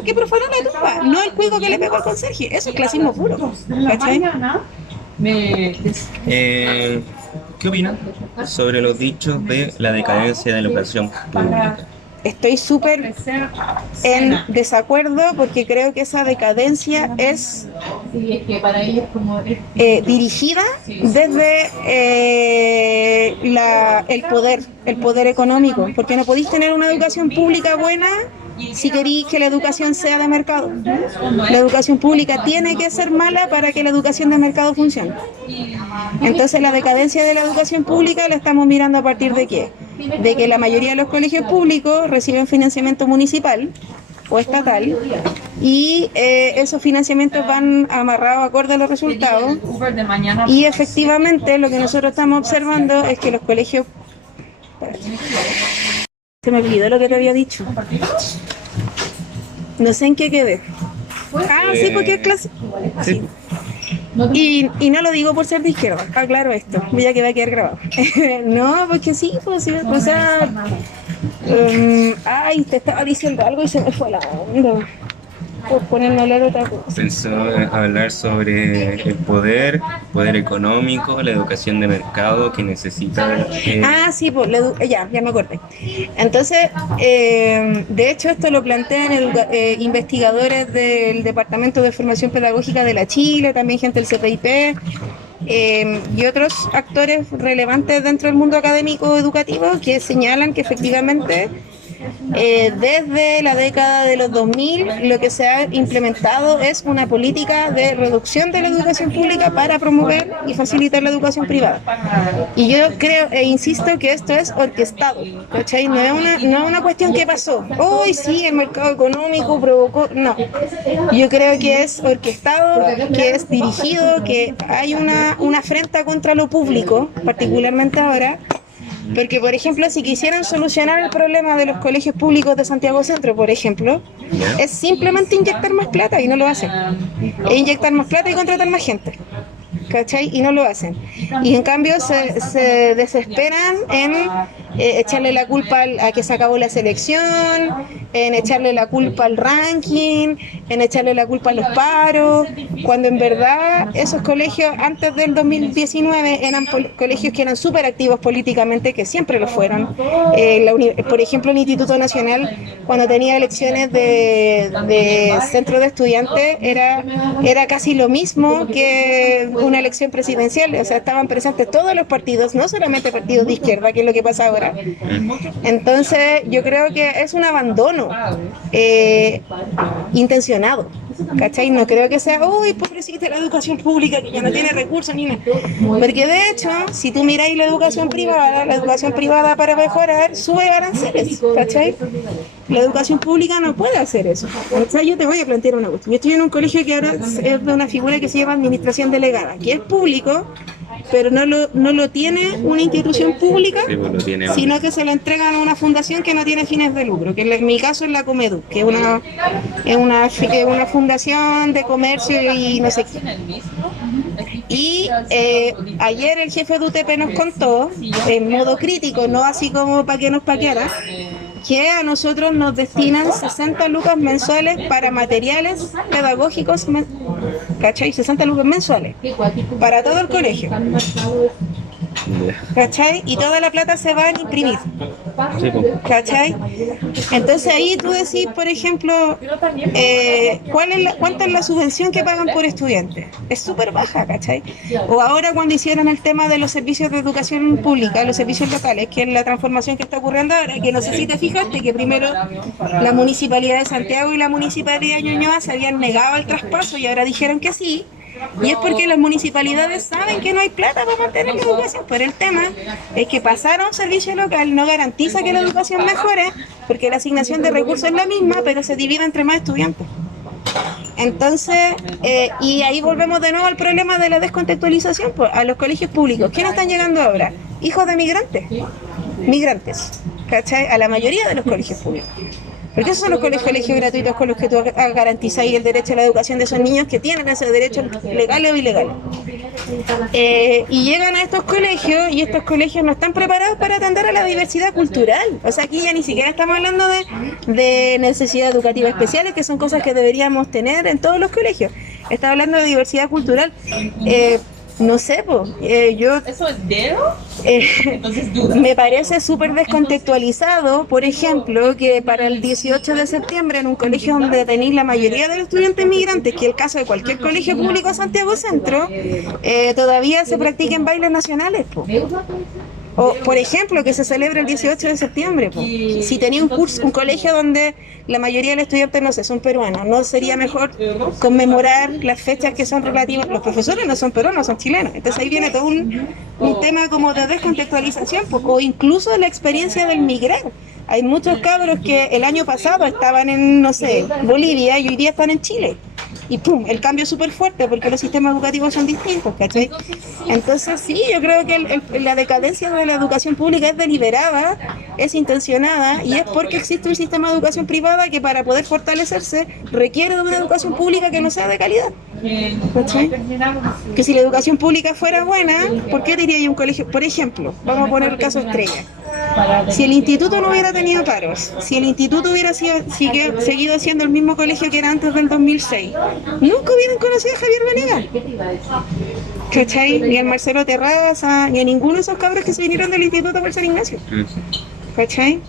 que profanó la tumba, no el cuico que le pegó al conserje. Eso es clasismo puro. ¿Cachai? ¿Qué opinan sobre los dichos de la decadencia de la educación pública? Estoy súper en desacuerdo porque creo que esa decadencia es dirigida desde el poder económico, porque no podéis tener una educación pública buena si queréis que la educación sea de mercado. La educación pública tiene que ser mala para que la educación de mercado funcione. Entonces la decadencia de la educación pública la estamos mirando a partir de qué? De que la mayoría de los colegios públicos reciben financiamiento municipal o estatal y esos financiamientos van amarrados acorde a los resultados y efectivamente lo que nosotros estamos observando es que los colegios... Se me olvidó lo que te había dicho. No sé en qué quedé. Ah, sí, porque es clase. Sí. Y no lo digo por ser de izquierda, aclaro esto, ya que va a quedar grabado. No, porque sí, pues sí, o sea, ay, te estaba diciendo algo y se me fue la onda. Por ponerme a hablar otra cosa. Pensó hablar sobre el poder económico, la educación de mercado que necesita... Sí, pues, ya me acordé. Entonces, de hecho, esto lo plantean investigadores del Departamento de Formación Pedagógica de la Chile, también gente del CPIP, y otros actores relevantes dentro del mundo académico educativo que señalan que efectivamente desde la década de los 2000 lo que se ha implementado es una política de reducción de la educación pública para promover y facilitar la educación privada. Y yo creo e insisto que esto es orquestado, ¿cachai? No es una cuestión que pasó. Hoy sí, el mercado económico provocó. No. Yo creo que es orquestado, que es dirigido, que hay una afrenta contra lo público, particularmente ahora. Porque, por ejemplo, si quisieran solucionar el problema de los colegios públicos de Santiago Centro, por ejemplo, es simplemente inyectar más plata y no lo hacen. Es inyectar más plata y contratar más gente. ¿Cachai? Y no lo hacen. Y en cambio se desesperan en echarle la culpa a que se acabó la selección, en echarle la culpa al ranking, en echarle la culpa a los paros, cuando en verdad esos colegios antes del 2019 eran colegios que eran súper activos políticamente, que siempre lo fueron. Por ejemplo, el Instituto Nacional, cuando tenía elecciones de centro de estudiantes, era casi lo mismo que una elección presidencial, o sea, estaban presentes todos los partidos, no solamente partidos de izquierda, que es lo que pasa ahora. Entonces, yo creo que es un abandono intencionado, ¿cachai? No creo que sea, uy, pobrecita la educación pública que ya no tiene recursos ni nada. Porque de hecho, si tú miráis la educación privada para mejorar sube aranceles, ¿cachai? La educación pública no puede hacer eso. O sea, yo te voy a plantear una cuestión. Yo estoy en un colegio que ahora es de una figura que se llama administración delegada, que es público, pero no lo tiene una institución pública, sí, pues sino que se lo entregan a una fundación que no tiene fines de lucro, que en mi caso es la Comedu, que es una fundación de comercio y no sé qué. Y ayer el jefe de UTP nos contó, en modo crítico, no así como para que nos paqueara, que a nosotros nos destinan 60 lucas mensuales para materiales pedagógicos, ¿cachai? 60 lucas mensuales para todo el colegio, ¿cachai? Y toda la plata se va a imprimir, ¿cachai? Entonces ahí tú decís, por ejemplo, ¿cuánta es la subvención que pagan por estudiante? Es súper baja, ¿cachai? O ahora cuando hicieron el tema de los servicios de educación pública, los servicios locales, que es la transformación que está ocurriendo ahora, que no sé si te fijaste que primero la Municipalidad de Santiago y la Municipalidad de Ñuñoa se habían negado al traspaso y ahora dijeron que sí. Y es porque las municipalidades saben que no hay plata para mantener la educación, pero el tema es que pasar a un servicio local no garantiza que la educación mejore, porque la asignación de recursos es la misma, pero se divide entre más estudiantes. Entonces, y ahí volvemos de nuevo al problema de la descontextualización, pues, a los colegios públicos. ¿Quiénes están llegando ahora? hijos de migrantes, ¿cachai? A la mayoría de los colegios públicos. Porque esos son los colegios gratuitos con los que tú garantizas el derecho a la educación de esos niños que tienen ese derecho legal o ilegal. Y llegan a estos colegios y estos colegios no están preparados para atender a la diversidad cultural. O sea, aquí ya ni siquiera estamos hablando de necesidades educativas especiales, que son cosas que deberíamos tener en todos los colegios. Está hablando de diversidad cultural. No sé, yo... ¿Eso es dedo? Entonces duda. Me parece súper descontextualizado, por ejemplo, que para el 18 de septiembre en un colegio donde tenéis la mayoría de los estudiantes migrantes, que es el caso de cualquier colegio público de Santiago Centro, todavía se practiquen bailes nacionales, O, por ejemplo, que se celebra el 18 de septiembre. Si tenía un colegio donde la mayoría de los estudiantes, no sé, son peruanos, ¿no sería mejor conmemorar las fechas que son relativas? Los profesores no son peruanos, son chilenos. Entonces ahí viene todo un tema como de descontextualización, o incluso la experiencia del migrar. Hay muchos cabros que el año pasado estaban en, no sé, Bolivia y hoy día están en Chile. Y pum, el cambio es súper fuerte porque los sistemas educativos son distintos, ¿cachai? Entonces sí, yo creo que la decadencia de la educación pública es deliberada, es intencionada y es porque existe un sistema de educación privada que para poder fortalecerse requiere de una educación pública que no sea de calidad, ¿cachai? Que si la educación pública fuera buena, ¿por qué diría yo un colegio? Por ejemplo, vamos a poner el caso Estrella. Si el instituto no hubiera tenido paros, si el instituto hubiera seguido siendo el mismo colegio que era antes del 2006, nunca hubieran conocido a Javier Venegas, ¿cachai? Ni a Marcelo Terraza, ni a ninguno de esos cabros que se vinieron del instituto por San Ignacio, ¿cachai?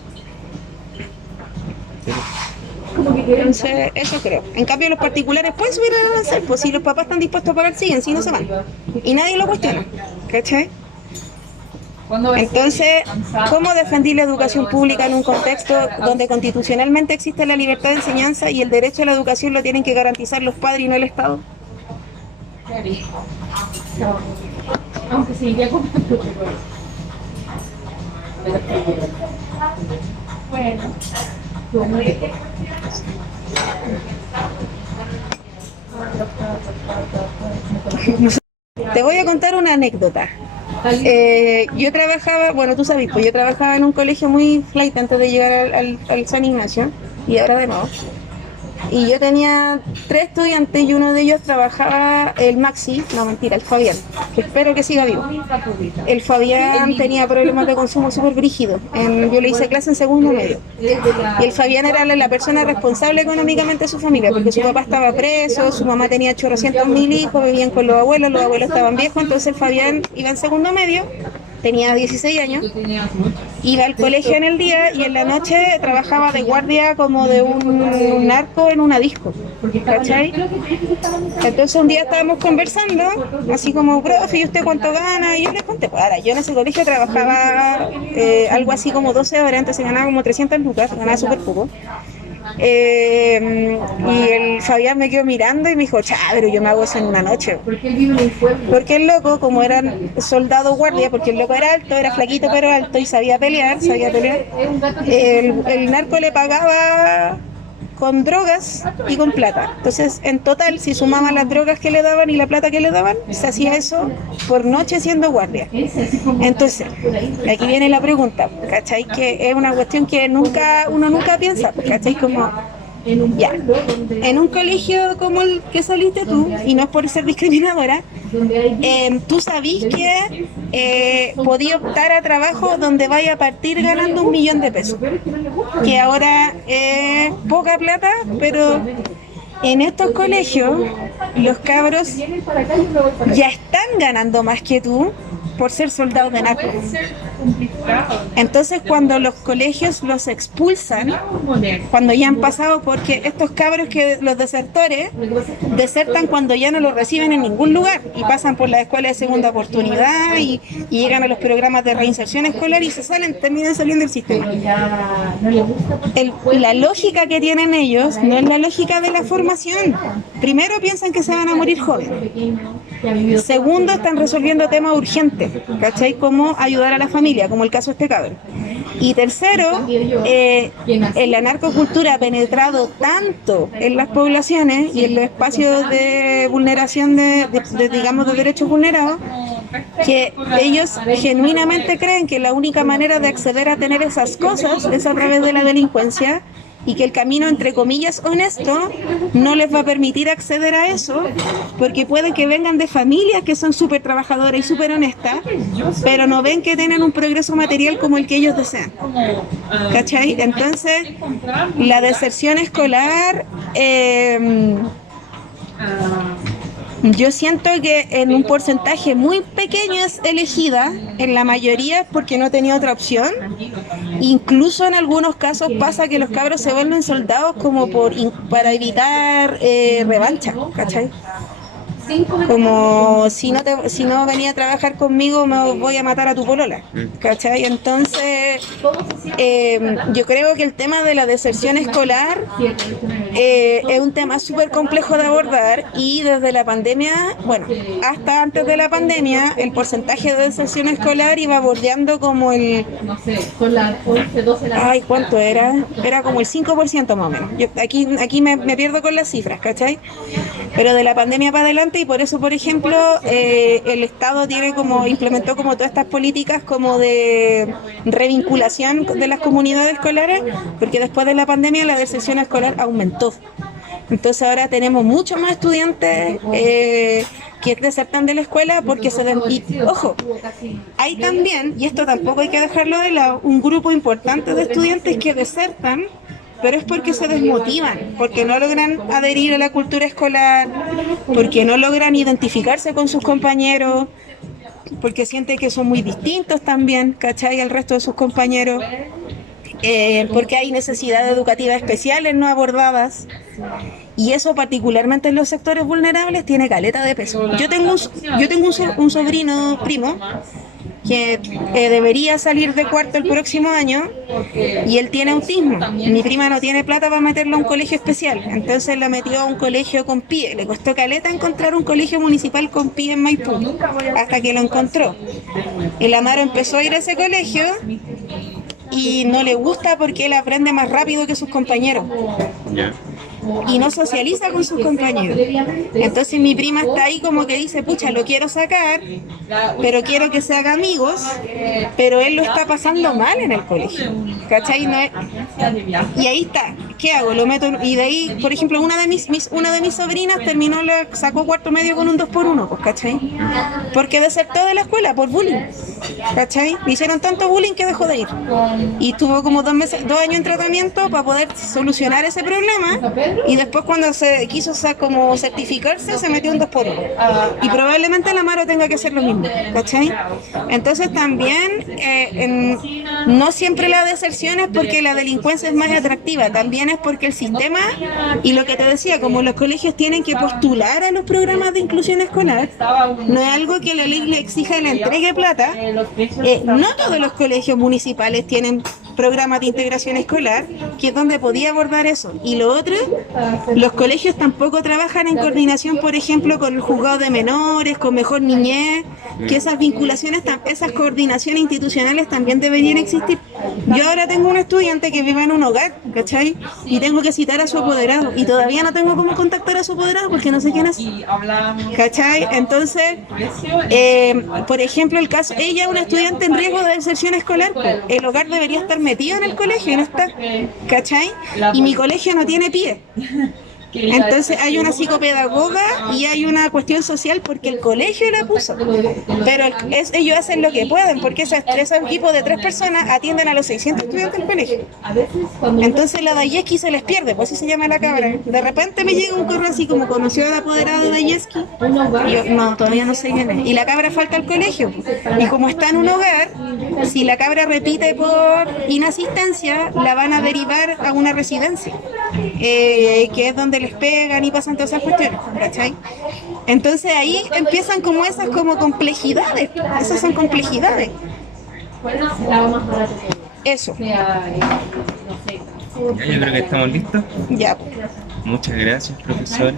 Entonces, eso creo. En cambio, los particulares pueden subir a avanzar, pues si los papás están dispuestos a pagar, siguen, si no se van. Y nadie lo cuestiona, ¿cachai? Entonces, ¿cómo defender la educación pública en un contexto donde constitucionalmente existe la libertad de enseñanza y el derecho a la educación lo tienen que garantizar los padres y no el Estado? Aunque se iría con... Te voy a contar una anécdota. Yo trabajaba, bueno, tú sabes, pues yo trabajaba en un colegio muy flight antes de llegar al San Ignacio y ahora de nuevo. Y yo tenía 3 estudiantes y uno de ellos trabajaba el Maxi, no mentira, el Fabián, que espero que siga vivo. El Fabián tenía problemas de consumo súper brígidos. Yo le hice clase en segundo medio. Y el Fabián era la persona responsable económicamente de su familia, porque su papá estaba preso, su mamá tenía 800.000 hijos, vivían con los abuelos estaban viejos, entonces el Fabián iba en segundo medio. Tenía 16 años, iba al colegio en el día y en la noche trabajaba de guardia como de un narco en una disco, ¿cachai? Entonces un día estábamos conversando, así como, profe, ¿y usted cuánto gana? Y yo les conté, pues ahora, yo en ese colegio trabajaba algo así como 12 horas, entonces ganaba como 300 lucas, ganaba súper poco. Y el Fabián me quedó mirando y me dijo, pero yo me hago eso en una noche. Porque el loco, como era soldado guardia, porque el loco era alto, era flaquito pero alto y sabía pelear, el narco le pagaba con drogas y con plata. Entonces, en total, si sumaban las drogas que le daban y la plata que le daban, se hacía eso por noche siendo guardia. Entonces, aquí viene la pregunta, ¿cachai? Que es una cuestión que uno nunca piensa, ¿cachai? Como, ya, en un colegio como el que saliste tú, y no es por ser discriminadora, tú sabís que podía optar a trabajo donde vaya a partir ganando 1 millón de pesos, que ahora es poca plata, pero en estos colegios los cabros ya están ganando más que tú por ser soldados de narco. Entonces cuando los colegios los expulsan, cuando ya han pasado, porque estos cabros que los desertores desertan cuando ya no los reciben en ningún lugar y pasan por la escuela de segunda oportunidad y llegan a los programas de reinserción escolar y terminan saliendo del sistema. La lógica que tienen ellos no es la lógica de la formación. Primero piensan que se van a morir jóvenes. Segundo, están resolviendo temas urgentes, ¿cachai? Como ayudar a la familia, como el caso de este cabrón. Y tercero, la narcocultura ha penetrado tanto en las poblaciones y en los espacios de vulneración digamos, de derechos vulnerados, que ellos genuinamente creen que la única manera de acceder a tener esas cosas es a través de la delincuencia y que el camino, entre comillas, honesto, no les va a permitir acceder a eso, porque pueden que vengan de familias que son súper trabajadoras y súper honestas, pero no ven que tienen un progreso material como el que ellos desean. ¿Cachai? Entonces, la deserción escolar... yo siento que en un porcentaje muy pequeño es elegida, en la mayoría es porque no tenía otra opción. Incluso en algunos casos pasa que los cabros se vuelven soldados como para evitar revancha, ¿cachai? Como si no venía a trabajar conmigo me voy a matar a tu polola, ¿cachai? Entonces yo creo que el tema de la deserción escolar es un tema súper complejo de abordar y desde la pandemia, bueno, hasta antes de la pandemia el porcentaje de deserción escolar iba bordeando como el... Ay, ¿cuánto era? Era como el 5% más o menos. Yo aquí me pierdo con las cifras, ¿cachai? Pero de la pandemia para adelante y por eso, por ejemplo, el Estado implementó como todas estas políticas como de revinculación de las comunidades escolares, porque después de la pandemia la deserción escolar aumentó. Entonces ahora tenemos muchos más estudiantes que desertan de la escuela porque y, ojo, hay también, y esto tampoco hay que dejarlo de lado, un grupo importante de estudiantes que desertan, pero es porque se desmotivan, porque no logran adherir a la cultura escolar, porque no logran identificarse con sus compañeros, porque sienten que son muy distintos también, ¿cachai? Al resto de sus compañeros, porque hay necesidades educativas especiales no abordadas, y eso particularmente en los sectores vulnerables tiene caleta de peso. Yo tengo un sobrino primo que debería salir de cuarto el próximo año y él tiene autismo. Mi prima no tiene plata para meterlo a un colegio especial, entonces la metió a un colegio con PIE. Le costó caleta encontrar un colegio municipal con PIE en Maipú, hasta que lo encontró. El Amaro empezó a ir a ese colegio y no le gusta porque él aprende más rápido que sus compañeros. Y no socializa con sus compañeros. Entonces mi prima está ahí como que dice, pucha, lo quiero sacar, pero quiero que se haga amigos, pero él lo está pasando mal en el colegio, ¿cachai? Y ahí está, ¿qué hago? Lo meto, y de ahí, por ejemplo, una de mis sobrinas sacó cuarto medio con un 2x1, pues, ¿cachai? Porque desertó de la escuela por bullying, ¿cachai? Le hicieron tanto bullying que dejó de ir. Y tuvo como 2 años en tratamiento para poder solucionar ese problema. Y después cuando se quiso como certificarse, se metió un 2x1. Y probablemente el Amaro tenga que hacer lo mismo, ¿cachai? Entonces también no siempre la deserción es porque la delincuencia es más atractiva, también es porque el sistema, y lo que te decía, como los colegios tienen que postular a los programas de inclusión escolar, no es algo que la ley le exija y le entregue plata. No todos los colegios municipales tienen programas de integración escolar, que es donde podía abordar eso. Y lo otro, los colegios tampoco trabajan en coordinación, por ejemplo, con el juzgado de menores, con Mejor Niñez, que esas vinculaciones, esas coordinaciones institucionales también deberían existir. Yo ahora tengo un estudiante que vive en un hogar, ¿cachai? Y tengo que citar a su apoderado, y todavía no tengo cómo contactar a su apoderado porque no sé quién es, ¿cachai? Entonces, por ejemplo, el caso, ella es una estudiante en riesgo de deserción escolar, el hogar debería estar metido en el colegio y no está, ¿cachai? Y mi colegio no tiene pie. Entonces hay una psicopedagoga y hay una cuestión social porque el colegio la puso, pero ellos hacen lo que pueden porque esos equipos de 3 personas atienden a los 600 estudiantes del colegio. Entonces la Dayeski se les pierde, pues así se llama la cabra. De repente me llega un correo así como conoció al apoderado de Dayeski, y yo no, todavía no sé quién es, y la cabra falta al colegio, y como está en un hogar, si la cabra repite por inasistencia la van a derivar a una residencia, que es donde les pegan y pasan todas esas cuestiones, ¿cachai? Entonces ahí empiezan como esas como complejidades, esas son complejidades. Eso. Ya, yo creo que estamos listos. Ya. Muchas gracias, profesor.